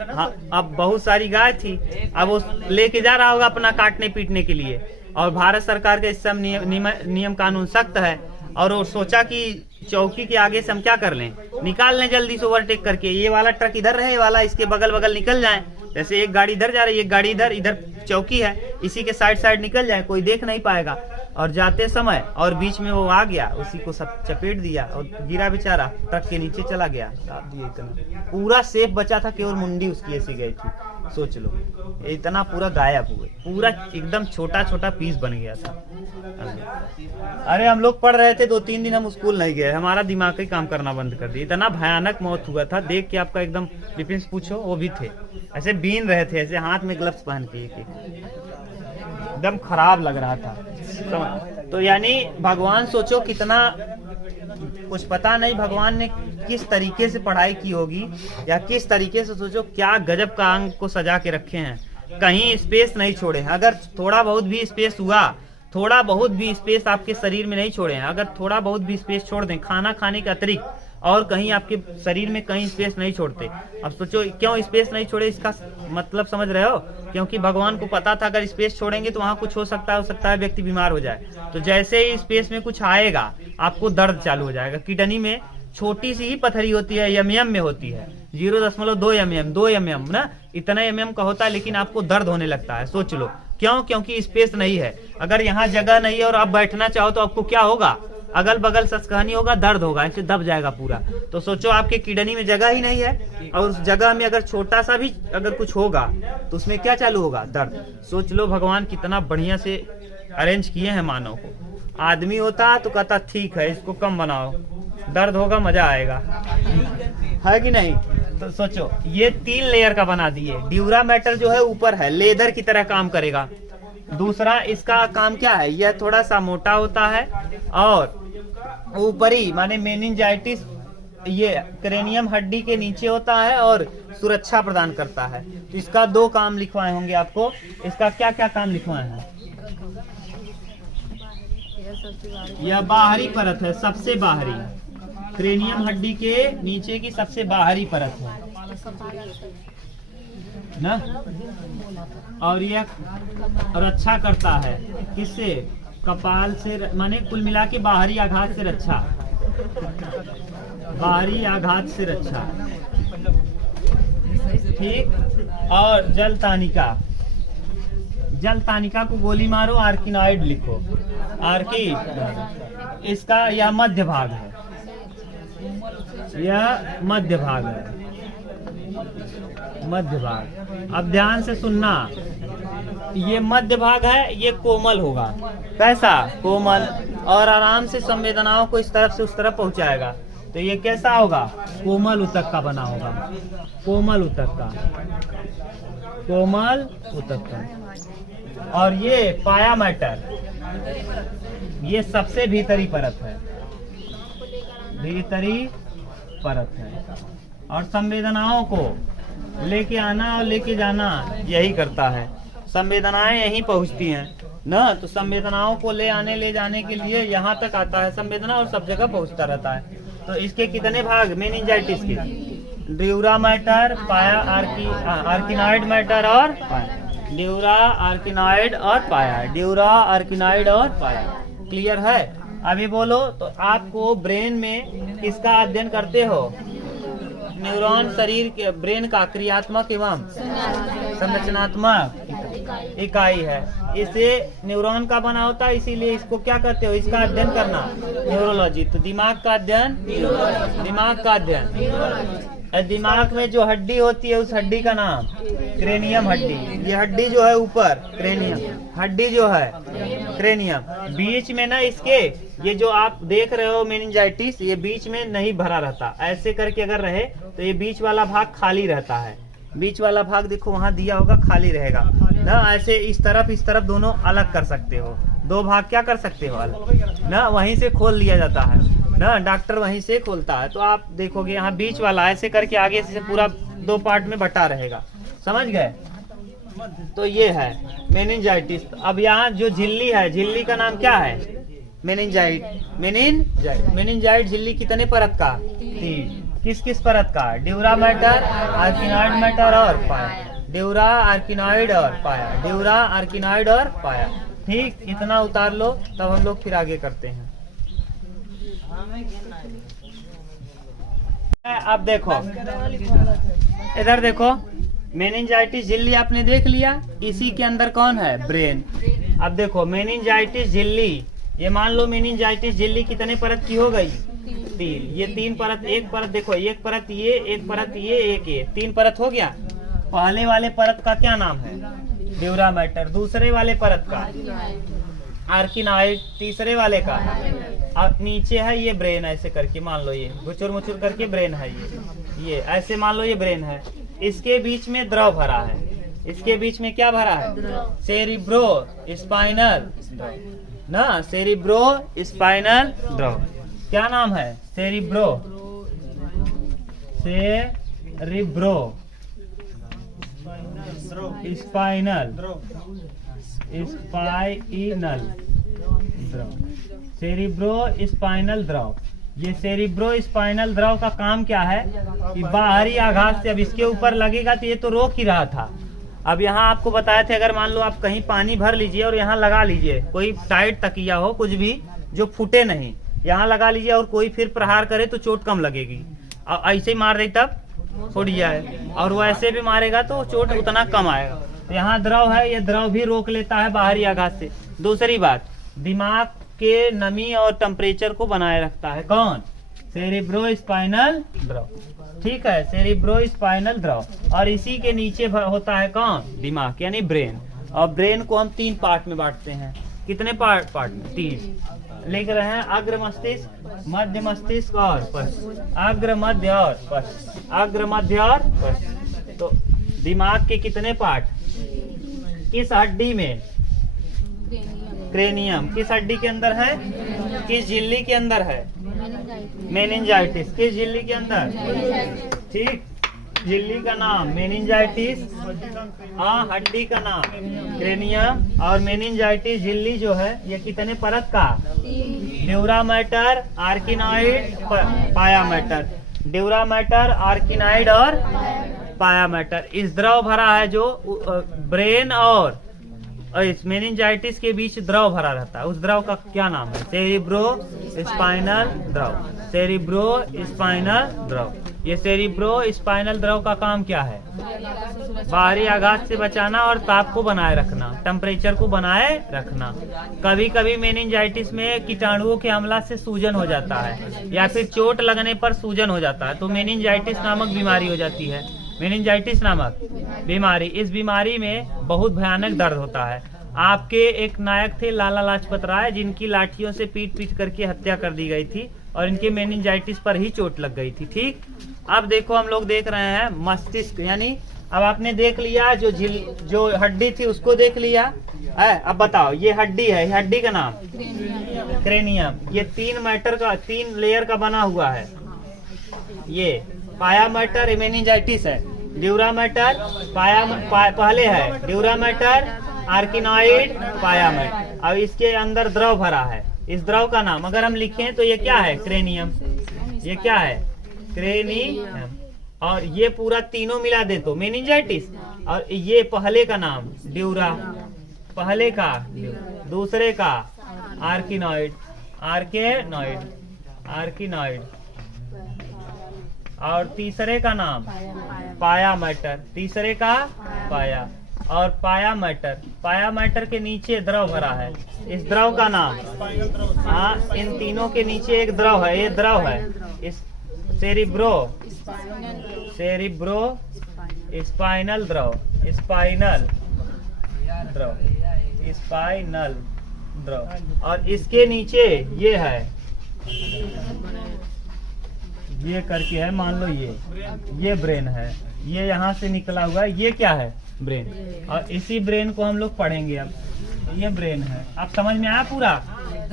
हाँ अब बहुत सारी गाय थी, अब वो लेके जा रहा होगा अपना काटने पीटने के लिए, और भारत सरकार के इस सब नियम कानून सख्त है, और वो सोचा कि चौकी के आगे से हम क्या कर लें, निकाल लें जल्दी से ओवरटेक करके, ये वाला ट्रक इधर रहे, वाला इसके बगल बगल निकल जाए, जैसे एक गाड़ी इधर जा रही है, एक गाड़ी इधर, इधर चौकी है, इसी के साइड निकल जाए, कोई देख नहीं पाएगा। और जाते समय और बीच में वो आ गया, उसी को सब चपेट दिया और गिरा बेचारा, ट्रक के नीचे चला गया, पूरा सेफ बचा था, केवल मुंडी उसकी ऐसी गई थी। सोच लो इतना पूरा गायब हुए, पूरा एकदम छोटा छोटा पीस बन गया था। अरे हम लोग पढ़ रहे थे, 2-3 दिन हम स्कूल नहीं गए, हमारा दिमाग ही काम करना बंद कर दिया, इतना भयानक मौत हुआ था। देख के आपका एकदम डिफेंस पूछो, वो भी थे ऐसे बीन रहे थे, ऐसे हाथ में ग्लव्स पहन के, एकदम खराब लग रहा था। तो यानी भगवान सोचो कितना, कुछ पता नहीं भगवान ने किस तरीके से पढ़ाई की होगी, या किस तरीके से, सोचो क्या गजब का अंग को सजा के रखे हैं, कहीं स्पेस नहीं छोड़े हैं। अगर थोड़ा बहुत भी स्पेस हुआ, थोड़ा बहुत भी स्पेस आपके शरीर में नहीं छोड़े हैं, अगर थोड़ा बहुत भी स्पेस छोड़ दें, खाना खाने के अतिरिक्त और कहीं आपके शरीर में कहीं स्पेस नहीं छोड़ते। अब सोचो क्यों स्पेस नहीं छोड़े, इसका मतलब समझ रहे हो? क्योंकि भगवान को पता था अगर स्पेस छोड़ेंगे तो वहाँ कुछ हो सकता है व्यक्ति बीमार हो जाए। तो जैसे ही स्पेस में कुछ आएगा आपको दर्द चालू हो जाएगा। किडनी में छोटी सी ही पथरी होती है, mm में होती है, 0.2 mm, 2 mm ना, इतना mm का होता है, लेकिन आपको दर्द होने लगता है। सोच लो क्यों? क्योंकि स्पेस नहीं है। अगर यहाँ जगह नहीं है और आप बैठना चाहो तो आपको क्या होगा? अगल बगल ससकहनी होगा, दर्द होगा, इनसे दब जाएगा पूरा। तो सोचो आपके किडनी में जगह ही नहीं है और उस जगह में अगर छोटा सा भी अगर कुछ होगा तो उसमें क्या चालू होगा? दर्द। सोच लो भगवान कितना बढ़िया से अरेंज किए हैं मानव को। आदमी होता तो कहता ठीक है इसको कम बनाओ, दर्द होगा मजा आएगा, है कि नहीं? तो सोचो ये 3 लेयर का बना दिए। ड्यूरा मैटर जो है ऊपर है, लेदर की तरह काम करेगा। दूसरा इसका काम क्या है, यह थोड़ा सा मोटा होता है और ऊपरी माने मेनिंजाइटिस ये क्रेनियम हड्डी के नीचे होता है और सुरक्षा प्रदान करता है। तो इसका 2 काम लिखवाए होंगे आपको। इसका क्या क्या काम लिखवाए हैं? यह बाहरी परत है, सबसे बाहरी, क्रेनियम हड्डी के नीचे की सबसे बाहरी परत है ना। और यह रक्षा करता है किससे? कपाल से, माने कुल मिला के बाहरी आघात से रक्षा, बाहरी आघात से रक्षा, ठीक। और जल तानिका, जल तानिका को गोली मारो, आर्किनॉइड लिखो, आर्की। इसका यह मध्य भाग है, यह मध्य भाग है, मध्य भाग। अब ध्यान से सुनना, ये मध्य भाग है, ये कोमल होगा। कैसा? कोमल, और आराम से संवेदनाओं को इस तरफ से उस तरफ पहुंचाएगा। तो ये कैसा होगा? कोमल उतक का बना होगा, कोमल उतक का, कोमल उतक का। और ये पाया मैटर, ये सबसे भीतरी परत है, भीतरी परत है। और संवेदनाओं को लेके आना और लेके जाना यही करता है। संवेदनाएं यहीं पहुंचती हैं ना, तो संवेदनाओं को ले आने ले जाने के लिए यहाँ तक आता है संवेदना और सब जगह पहुंचता रहता है। तो इसके कितने भाग मेनिंजाइटिस के? ड्यूरा मैटर, पाया, आर्किनॉइड मैटर और पाया। ड्यूरा, आर्किनॉइड और पाया, ड्यूरा, आर्किनॉइड और पाया। क्लियर है? अभी बोलो तो आपको ब्रेन में किसका अध्ययन करते हो? न्यूरॉन शरीर के, ब्रेन का क्रियात्मक एवं संरचनात्मक इकाई है। इसे न्यूरॉन का बना होता है, इसीलिए इसको क्या कहते हो? इसका अध्ययन करना न्यूरोलॉजी। तो दिमाग का अध्ययन, दिमाग का अध्ययन। दिमाग में जो हड्डी होती है उस हड्डी का नाम क्रेनियम हड्डी। ये हड्डी जो है ऊपर क्रेनियम, हड्डी जो है क्रेनियम। बीच में ना इसके ये जो आप देख रहे हो मेनिंजाइटिस, ये बीच में नहीं भरा रहता। ऐसे करके अगर रहे तो ये बीच वाला भाग खाली रहता है। बीच वाला भाग देखो वहाँ दिया होगा, खाली रहेगा ना। ऐसे इस तरफ दोनों अलग कर सकते हो। 2 भाग क्या कर सकते हो अलग ना, वहीं से खोल लिया जाता है ना, डॉक्टर वहीं से खोलता है। तो आप देखोगे यहाँ बीच वाला ऐसे करके आगे से पूरा 2 पार्ट में बटा रहेगा। समझ गए? तो ये है मेनिंजाइटिस। अब यहाँ जो झिल्ली है, झिल्ली का नाम क्या है? मेनिंजाइट। मेनिंजाइट झिल्ली कितने परत का? 3। किस किस परत का? ड्यूरा मैटर, आर्किनॉइड मैटर और पाया। ड्यूरा, आर्किनॉइड और पाया, ड्यूरा, आर्किनॉइड और पाया। ठीक, इतना उतार लो, तब हम लोग फिर आगे करते हैं। अब देखो इधर देखो, मेनिंजाइटिस झिल्ली आपने देख लिया, इसी के अंदर कौन है? ब्रेन। अब देखो मेनिंजाइटिस झिल्ली, ये मान लो मेनिंजाइटिस झिल्ली कितने परत की हो गई? 3। ये 3 परत, एक परत देखो, एक परत ये, एक परत ये, एक ये, 3 परत हो गया। पहले वाले परत का क्या नाम है? Dura mater. दूसरे वाले परत का आर्किनॉइड। तीसरे वाले का अब नीचे है ये ब्रेन। ऐसे करके मान लो ये गुचुर मुचुर करके ब्रेन है, ये ऐसे मान लो ये ब्रेन है। इसके बीच में द्रव भरा है। इसके बीच में क्या भरा है? सेरिब्रो स्पाइनल ना, सेरिब्रो स्पाइनल द्रव। क्या नाम है? सेरिब्रो, सेरिब्रो स्पाइनल, स्पाइनल द्रव, सेरिब्रो स्पाइनल द्रव। ये सेरिब्रो स्पाइनल द्रव का काम क्या है कि बाहरी आघात से अब इसके ऊपर लगेगा तो ये तो रोक ही रहा था। अब यहाँ आपको बताए थे अगर मान लो आप कहीं पानी भर लीजिए और यहाँ लगा लीजिए, कोई टाइट तकिया हो कुछ भी जो फूटे नहीं, यहाँ लगा लीजिए और कोई फिर प्रहार करे तो चोट कम लगेगी। और ऐसे ही मार दे तब फूट जाए, और वो ऐसे भी मारेगा तो चोट उतना कम आएगा। तो यहाँ द्रव है, ये द्रव भी रोक लेता है बाहरी आघात से। दूसरी बात, दिमाग के नमी और टेम्परेचर को बनाए रखता है। कौन? सेरिब्रो स्पाइनल द्रव। ठीक है, सेरिब्रो स्पाइनल द्रव। और इसी के नीचे होता है कौन? दिमाग यानी ब्रेन। और ब्रेन को हम 3 पार्ट में बांटते हैं। कितने पार्ट में? 3 लिख रहे हैं, अग्र मस्तिष्क, मध्य मस्तिष्क और पश्च। अग्र, मध्य और पश्च। अग्र, मध्य और पश्च। तो दिमाग के कितने पार्ट? किस हड्डी में? क्रेनियम। किस हड्डी के अंदर है? किस झिल्ली के अंदर है? मेनिंजाइटिस। किस झिल्ली के अंदर? ठीक, झिल्ली का नाम मेनिंजाइटिस, हड्डी का नाम क्रेनियम। और मेनिंजाइटिस झिल्ली जो है ये कितने परत का? ड्यूरा मैटर, आर्किनॉइड, पाया मैटर। ड्यूरा मैटर, आर्किनॉइड और पाया मैटर। इस द्रव भरा है जो ब्रेन और इस मेनिंजाइटिस के बीच द्रव भरा रहता है। उस द्रव का क्या नाम है? सेरिब्रो स्पाइनल द्रव। सेरिब्रो स्पाइनल द्रव। ये सेरिब्रो स्पाइनल द्रव का काम क्या है? बाहरी आघात से बचाना और ताप को बनाए रखना, टेम्परेचर को बनाए रखना। कभी कभी मेनिंजाइटिस में कीटाणुओं के हमला से सूजन हो जाता है या फिर चोट लगने पर सूजन हो जाता है, तो मेनिंजाइटिस नामक बीमारी हो जाती है। मेनिंजाइटिस नामक बीमारी, इस बीमारी में बहुत भयानक दर्द होता है। आपके एक नायक थे लाला लाजपत राय, जिनकी लाठियों से पीट पीट करके हत्या कर दी गई थी और इनके मेनिंजाइटिस पर ही चोट लग गई थी। ठीक, अब देखो हम लोग देख रहे हैं मस्तिष्क, यानी अब आपने देख लिया जो हड्डी थी उसको देख लिया है। अब बताओ, ये हड्डी है, हड्डी का नाम क्रेनियम। ये 3 मैटर का, 3 लेयर का बना हुआ है। ये पाया मैटर मेनिंजाइटिस है, ड्यूरा मैटर पहले है, ड्यूरा मैटर, आर्किनॉइड, पाया मैटर। अब इसके अंदर द्रव भरा है। इस द्रव का नाम अगर हम लिखें तो ये क्या है? क्रेनियम। ये क्या है? क्रेनियम। और ये पूरा तीनों मिला दे तो मेनिंजाइटिस। और ये पहले का नाम ड्यूरा, पहले का, दूसरे का आर्किनॉइड, आर्किनॉइड, और तीसरे का नाम पाया मैटर, तीसरे का पाया। और पाया मैटर के नीचे द्रव भरा है। इस द्रव का नाम, हाँ, इन तीनों के नीचे एक द्रव है, ये द्रव है इस सेरिब्रो स्पाइनल द्रव, स्पाइनल द्रव। और इसके नीचे ये है, ये करके है, मान लो ये ब्रेन है, ये यहाँ से निकला हुआ है, ये क्या है? ब्रेन। और इसी ब्रेन को हम लोग पढ़ेंगे। अब ये ब्रेन है, आप समझ में आया पूरा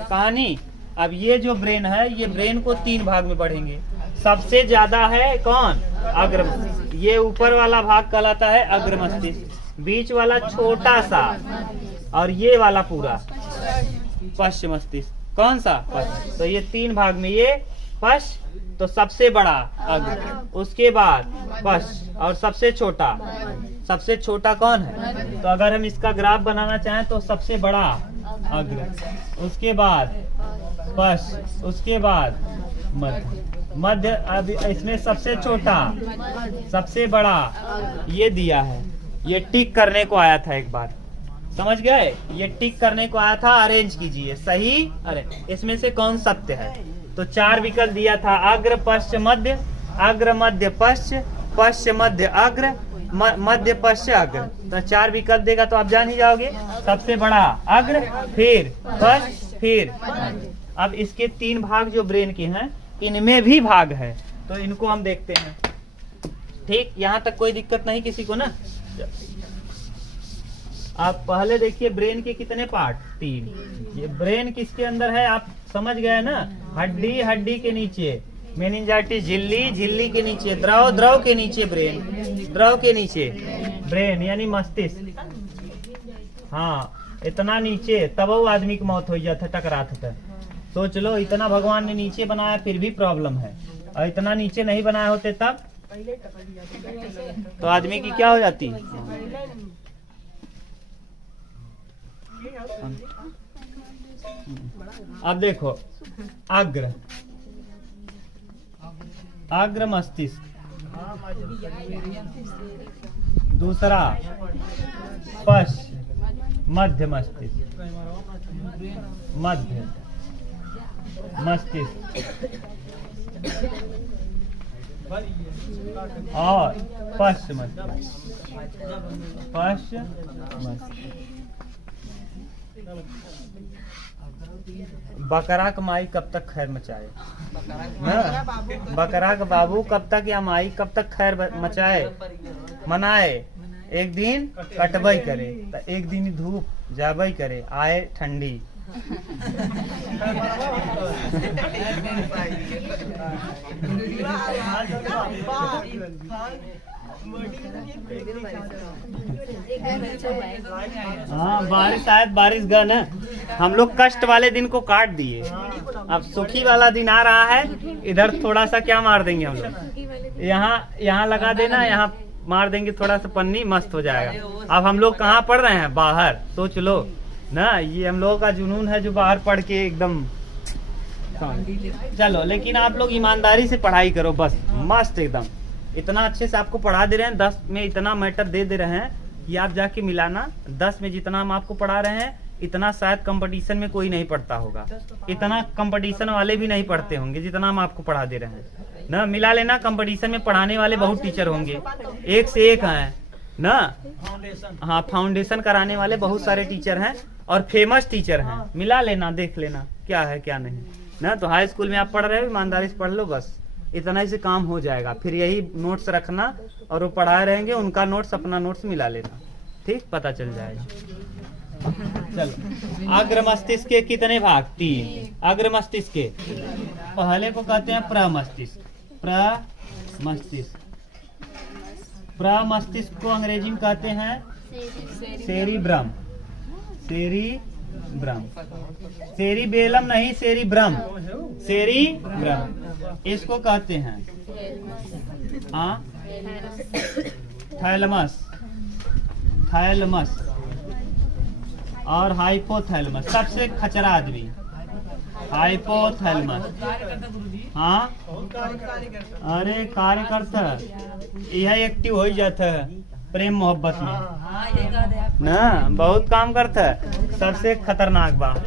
कहानी? अब ये जो ब्रेन है, ये ब्रेन को 3 भाग में पढ़ेंगे। सबसे ज्यादा है कौन? अग्र मस्तिष्क। ये ऊपर वाला भाग कहलाता है अग्र मस्तिष्क, बीच वाला छोटा सा, और ये वाला पूरा पश्च मस्तिष्क। कौन सा? पश्च। तो ये 3 भाग में, ये पश्च तो सबसे बड़ा अग्र, उसके बाद पश्च, और सबसे छोटा कौन है? तो अगर हम इसका ग्राफ बनाना चाहें तो सबसे बड़ा अग्र, उसके बाद पश्च, उसके बाद मध्य। अब इसमें सबसे छोटा, सबसे बड़ा ये दिया है। ये टिक करने को आया था एक बार, समझ गए? ये टिक करने को आया था, अरेंज कीजिए सही। अरे इसमें से कौन सत्य है? तो 4 विकल्प दिया था, अग्र, पश्च, मध्य, अग्र, मध्य, पश्च, पश्च, मध्य, अग्र, मध्य, पश्च, अग्र। तो 4 विकल्प देगा तो आप जान ही जाओगे, सबसे बड़ा अग्र, फिर पश्च, फिर। अब इसके 3 भाग जो ब्रेन के हैं, इनमें भी भाग है, तो इनको हम देखते हैं। ठीक, यहाँ तक कोई दिक्कत नहीं किसी को ना? आप पहले देखिए ब्रेन के कितने पार्ट? 3। ये ब्रेन किसके अंदर है आप समझ गए ना? हड्डी के नीचे मेनिंजाइटिस, झिल्ली के नीचे द्रव, द्रव के नीचे ब्रेन, द्रव के नीचे ब्रेन यानी मस्तिष्क। हाँ, इतना नीचे तब वो आदमी की मौत हो जाता, टकराता था। सोच लो, इतना भगवान ने नीचे बनाया फिर भी प्रॉब्लम है, और इतना नीचे नहीं बनाए होते तब तो आदमी की क्या हो जाती। अब देखो, अग्र अग्र मस्तिष्क, दूसरा पश्च मध्य मस्तिष्क, मध्य मस्तिष्क और पश्च मस्तिष्क, पश्च मस्तिष्क। बकरा का माई कब तक खैर मचाए, बकरा का बाबू कब तक या माई कब तक खैर मचाए मनाए। एक दिन कटबई करे तो एक दिन धूप जाबई करे, आए ठंडी। हाँ, बारिश शायद बारिश गन है, हम लोग कष्ट वाले दिन को काट दिए, अब सुखी वाला दिन आ रहा है। इधर थोड़ा सा क्या मार देंगे हम लोग, यहाँ लगा देना, यहाँ मार देंगे थोड़ा सा पन्नी, मस्त हो जाएगा। अब हम लोग कहाँ पढ़ रहे हैं, बाहर। सोच लो ना, ये हम लोगों का जुनून है जो बाहर पढ़ के एकदम। चलो, लेकिन आप लोग ईमानदारी से पढ़ाई करो बस, मस्त एकदम। इतना अच्छे से आपको पढ़ा दे रहे हैं, 10 में इतना मैटर दे रहे हैं कि आप जाके मिलाना। 10 में जितना हम आपको पढ़ा रहे हैं इतना शायद कंपटीशन में कोई नहीं पढ़ता होगा, इतना कंपटीशन वाले भी नहीं पढ़ते होंगे जितना हम आपको पढ़ा दे रहे हैं ना। मिला लेना, कंपटीशन में पढ़ाने वाले बहुत टीचर होंगे, एक से एक हैं ना। हाँ, फाउंडेशन कराने वाले बहुत सारे टीचर हैं और फेमस टीचर हैं। मिला लेना, देख लेना क्या है क्या नहीं ना। तो हाई स्कूल में आप पढ़ रहे हो, ईमानदारी से पढ़ लो बस, इतना ही से काम हो जाएगा। फिर यही नोट्स रखना और वो पढ़ाए रहेंगे, उनका नोट्स अपना नोट्स मिला लेना, ठीक, पता चल जाएगा। चलो, अग्र मस्तिष्क के कितने भाग, 3। अग्र मस्तिष्क के पहले को कहते हैं प्रमस्तिष्क, प्रमस्तिष्क। प्रमस्तिष्क को अंग्रेजी में कहते हैं सेरिब्रम, सेरिब्रम, सेरिबेलम नहीं, सेरिब्रम, सेरिब्रम इसको कहते हैं। हाँ, थैलमस, थैलमस और हाइपोथैलमस। सबसे खचरा आदमी हाइपोथैलमस। हाँ, अरे कार्यकर्ता यह एक्टिव हो जाता है प्रेम मोहब्बत में ना, बहुत काम करता है। सबसे खतरनाक बात,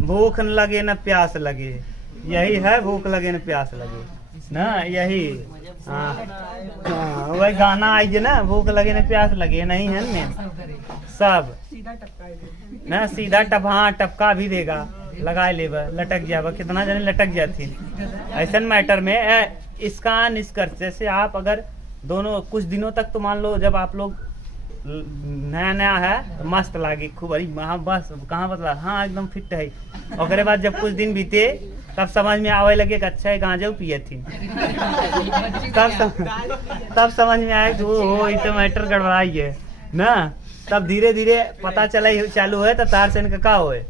भूख न लगे न प्यास लगे, यही है, भूख लगे न प्यास लगे ना, यही। हाँ, वही गाना आई ना, भूख लगे न प्यास लगे, नहीं है ना सब ना, सीधा टपका भी देगा, लगा लेगा, लटक जाएगा। कितना जने लटक जाती ऐसा मैटर में। इसका निष्कर्ष, जैसे आप अगर दोनों कुछ दिनों तक, तो मान लो जब आप लोग नया नया है तो मस्त लागे खूब, अरे बस कहाँ बदला, हाँ एकदम फिट है। और बाद जब कुछ दिन बीते तब समझ में आवे लगे कि अच्छा है गांजा पिए थी। तब समझ में आया कि वो ये तो मैटर गड़बड़ाई है ना। तब धीरे धीरे पता चला चालू है, तब तार से इनका का होए,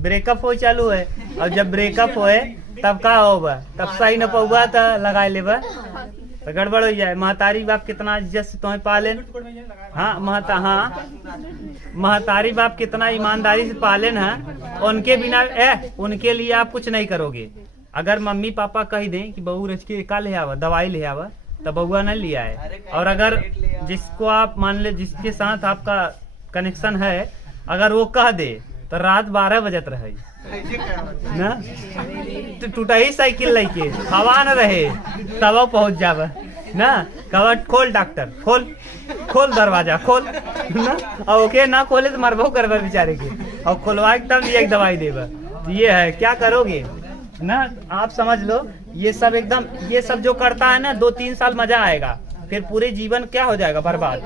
ब्रेकअप हो चालू है। और जब ब्रेकअप होए तब का होगा, तब सही न पौगा तो लगा लेबा तो गड़बड़ हो जाए। महतारी बाप कितना इज्जत से तुम्हें पालेन, हाँ महतारी बाप कितना ईमानदारी से पालेन है, उनके बिना उनके लिए आप कुछ नहीं करोगे। अगर मम्मी पापा कह दें कि बहू रच के का ले आवा, दवाई ले आवा, तो बउआ नहीं लिया है। और अगर जिसको आप मान ले, जिसके साथ आपका कनेक्शन है, अगर वो कह दे तो रात 12 बजत रहे ना, तो टूटा ही साइकिल लेके हवा न रहे तब पहुंच जावा ना। कवर खोल डॉक्टर, खोल दरवाजा खोल ना, और ओके ना खोले तो मरबो करवा बेचारे के, और खोलवा के तब एक दवाई देवा। ये है, क्या करोगे ना, आप समझ लो। ये सब एकदम, ये सब जो करता है ना, 2-3 साल मजा आएगा, फिर पूरे जीवन क्या हो जाएगा बर्बाद।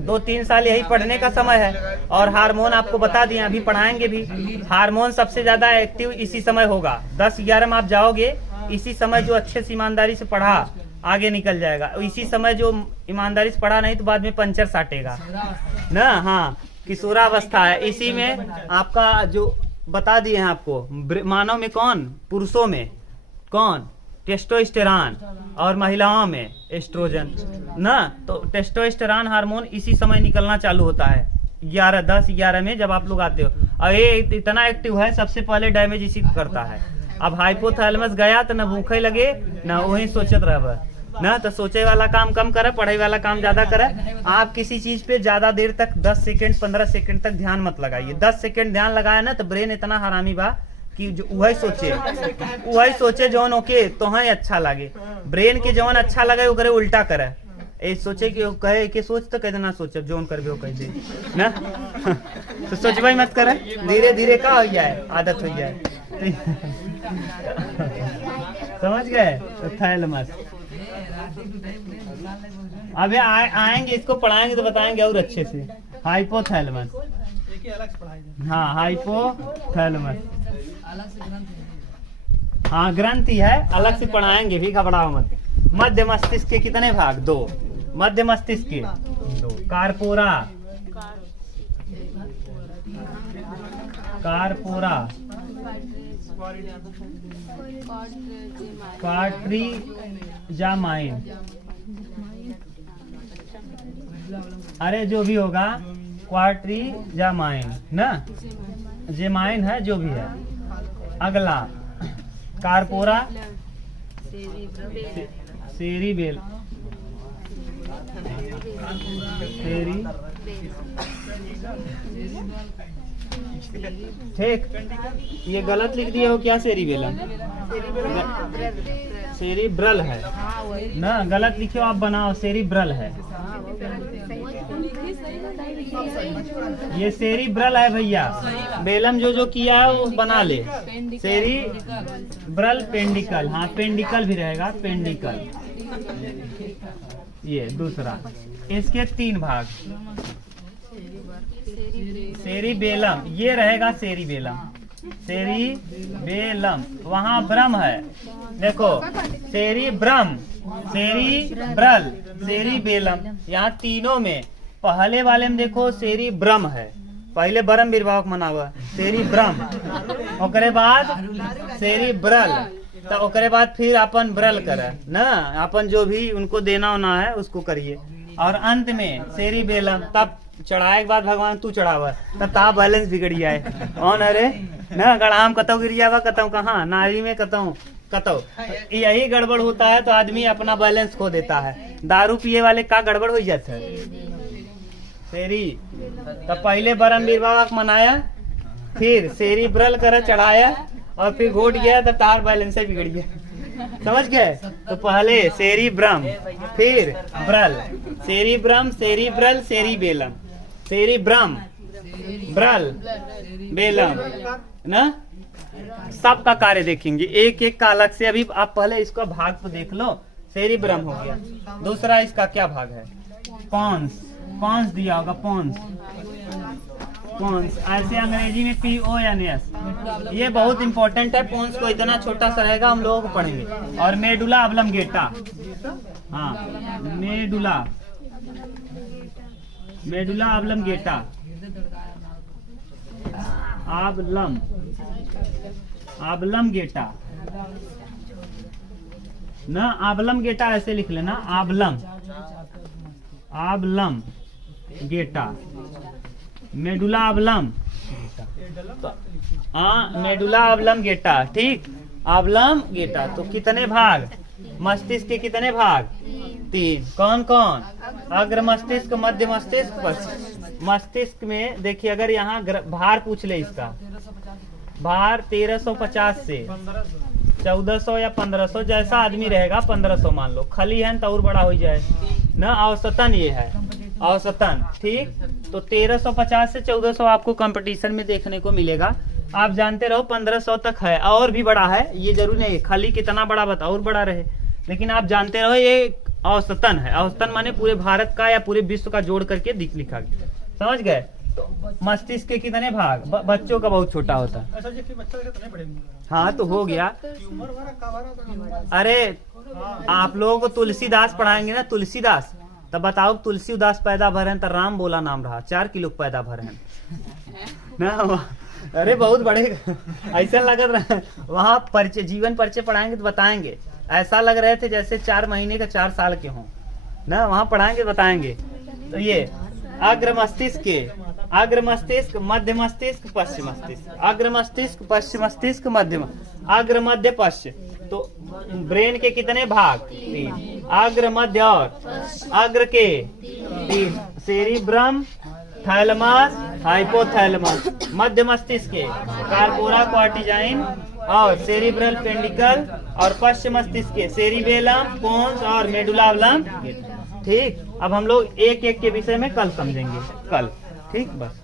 2-3 साल यही पढ़ने का समय है। और हार्मोन आपको बता दिए, अभी पढ़ाएंगे भी। हार्मोन सबसे ज्यादा एक्टिव इसी समय होगा, 10-11 में आप जाओगे, इसी समय जो अच्छे से ईमानदारी से पढ़ा आगे निकल जाएगा। इसी समय जो ईमानदारी से पढ़ा नहीं तो बाद में पंचर साटेगा ना। हाँ, किशोरावस्था है, इसी में आपका जो बता दिए हैं आपको। मानव में कौन, पुरुषों में कौन, टेस्टोस्टेरॉन, और महिलाओं में एस्ट्रोजन ना। तो टेस्टोस्टेरॉन हार्मोन इसी समय निकलना चालू होता है 10-11 में जब आप लोग आते हो, और ये इतना एक्टिव है, सबसे पहले डैमेज इसी को करता है। अब हाइपोथैलेमस गया तो न भूखे लगे न वही सोचत रह ना, तो सोचे वाला काम कम करे, पढ़ाई वाला काम ज्यादा करे। आप किसी चीज पे ज्यादा देर तक 10 सेकंड 15 सेकंड तक ध्यान मत लगाइए। 10 सेकंड ध्यान लगाया ना तो ब्रेन इतना हरामी बा कि वही सोचे जौन ओके तो हाँ अच्छा लगे। ब्रेन के जौन अच्छा लगे वो करे उल्टा करे, ए सोचे कि कहे कि सोच तो कहते ना सोच जौन करबे वो कह दे ना। तो सोचबे मत करे, धीरे धीरे का हो जाए, आदत हो जाए। समझ गए? तो थैलेमस अभी आएंगे, इसको पढ़ाएंगे तो बताएंगे और अच्छे से। हाइपोथैलेमस, हाँ हाइपोथैलेमस, हाँ ग्रंथि है, अलग से पढ़ाएंगे भी, घबराओ मत। मध्य मस्तिष्क के कितने भाग? 2। मध्य मस्तिष्क के 2। कार्पोरा, क्वाड्रिजामाइन, अरे जो भी होगा, क्वाड्रिजामाइन ना, जेमाइन है जो भी है। अगला कार्पोरा सेरिबेल, ठीक, ये गलत लिख दिए हो क्या? सेरिबेलम, सेरिब्रल है ना, गलत लिखे हो आप, बनाओ सेरिब्रल है। ये सेरिब्रल है भैया, बेलम जो किया है वो बना ले। सेरिब्रल पेंडिकल, हाँ पेंडिकल भी रहेगा, पेंडिकल। ये दूसरा, इसके 3 भाग। सेरिबेलम, ये रहेगा सेरिबेलम, सेरिबेलम, वहाँ ब्रह्म है, देखो सेरिब्रम, सेरिब्रल, सेरिबेलम, यहाँ तीनों में पहले वाले में देखो सेरिब्रम है, पहले ब्रह्म विभाग मना हुआ, सेरिब्रम, ओकरे बाद सेरिब्रल, तो ओकरे बाद फिर अपन ब्रल करे ना, अपन जो भी उनको देना होना है उसको करिए, और अंत में सेरिबेलम। तब चढ़ाए के बाद भगवान तू चढ़ावा, तब ता बैलेंस बिगड़ जाए। कौन अरे ना, गड़ाम कतौ गिर जावा, कतौ कहाँ नारी में कतौ, यही गड़बड़ होता है तो आदमी अपना बैलेंस खो देता है। दारू पिए वाले का गड़बड़ हो जाता है। सेरी, तब पहले ब्रह्म विभाग मनाया, फिर सेरिब्रल कर चढ़ाया, और फिर घोट गया तो तार बैलेंस से बिगड़ गया। समझ गए? तो पहले सेरिब्रम, फिर ब्रल, cerebrum, cerebral, cerebellum, cerebrum, ब्रल, Belum ना, सबका कार्य देखेंगे एक एक का अलग से। अभी आप पहले इसका भाग तो देख लो, सेरिब्रम हो गया। दूसरा इसका क्या भाग है? पॉन्स, पॉन्स दिया होगा, पॉन्स, पॉन्स, ऐसे अंग्रेजी में PONS, ये बहुत इंपॉर्टेंट है। पॉन्स को इतना छोटा सा रहेगा, हम लोगों को पढ़ेंगे। और मेडुला ऑब्लंगेटा, हाँ मेडुला, मेडुला ऑब्लंगेटा, ऑब्लंगेटा ना, ऑब्लंगेटा ऐसे लिख लेना, ऑब्लंगेटा, मेडुला ऑब्लम, हाँ मेडुला ऑब्लंगेटा, ठीक, ऑब्लंगेटा। तो कितने भाग? मस्तिष्क के कितने भाग? 3। कौन कौन? अग्र मस्तिष्क, मध्य मस्तिष्क। मस्तिष्क में देखिए, अगर यहाँ भार पूछ ले, इसका भार 1350 से 1400 या 1500, जैसा आदमी रहेगा 1500 मान लो, खली है तो और बड़ा हो जाए ना। औसतन ये है, औसतन, ठीक। तो 1350 से 1400 आपको कंपटीशन में देखने को मिलेगा। आप जानते रहो 1500 तक है, और भी बड़ा है, ये जरूर नहीं खाली कितना बड़ा बताओ और बड़ा रहे, लेकिन आप जानते रहो ये औसतन है। औसतन माने पूरे भारत का या पूरे विश्व का जोड़ करके लिखा गया। समझ गए? तो मस्तिष्क के कितने भाग? बच्चों का बहुत छोटा होता है। हाँ तो हो गया। अरे आप लोगों को तुलसीदास पढ़ाएंगे ना, तुलसीदास, तब बताओ तुलसीदास पैदा भर हैं तो राम बोला नाम रहा, 4 किलो पैदा भर हैं ना, अरे बहुत बड़े ऐसा लग रहा है वहाँ परिचय, जीवन परिचय पढ़ाएंगे तो बताएंगे, ऐसा लग रहे थे जैसे 4 महीने का 4 साल के हों ना, वहाँ पढ़ाएंगे बताएंगे। तो ये अग्र मस्तिष्क, मध्य मस्तिष्क, पश्चिम मस्तिष्क, अग्र मस्तिष्क, पश्चिम मस्तिष्क, अग्र मध्य पश्चिम। तो ब्रेन के कितने भाग? 3, अग्र मध्य और अग्र के 3, सेरिब्रम, थैलेमस, हाइपोथैलेमस, मध्य मस्तिष्क के कार्पोरा क्वार्टिजाइन और सेरिब्रल पेंडिकल, और पश्चिम मस्तिष्क के सेरिबेलम, पोन्स और मेडुला। ठीक, अब हम लोग एक एक के विषय में कल समझेंगे, कल। ठीक, बस।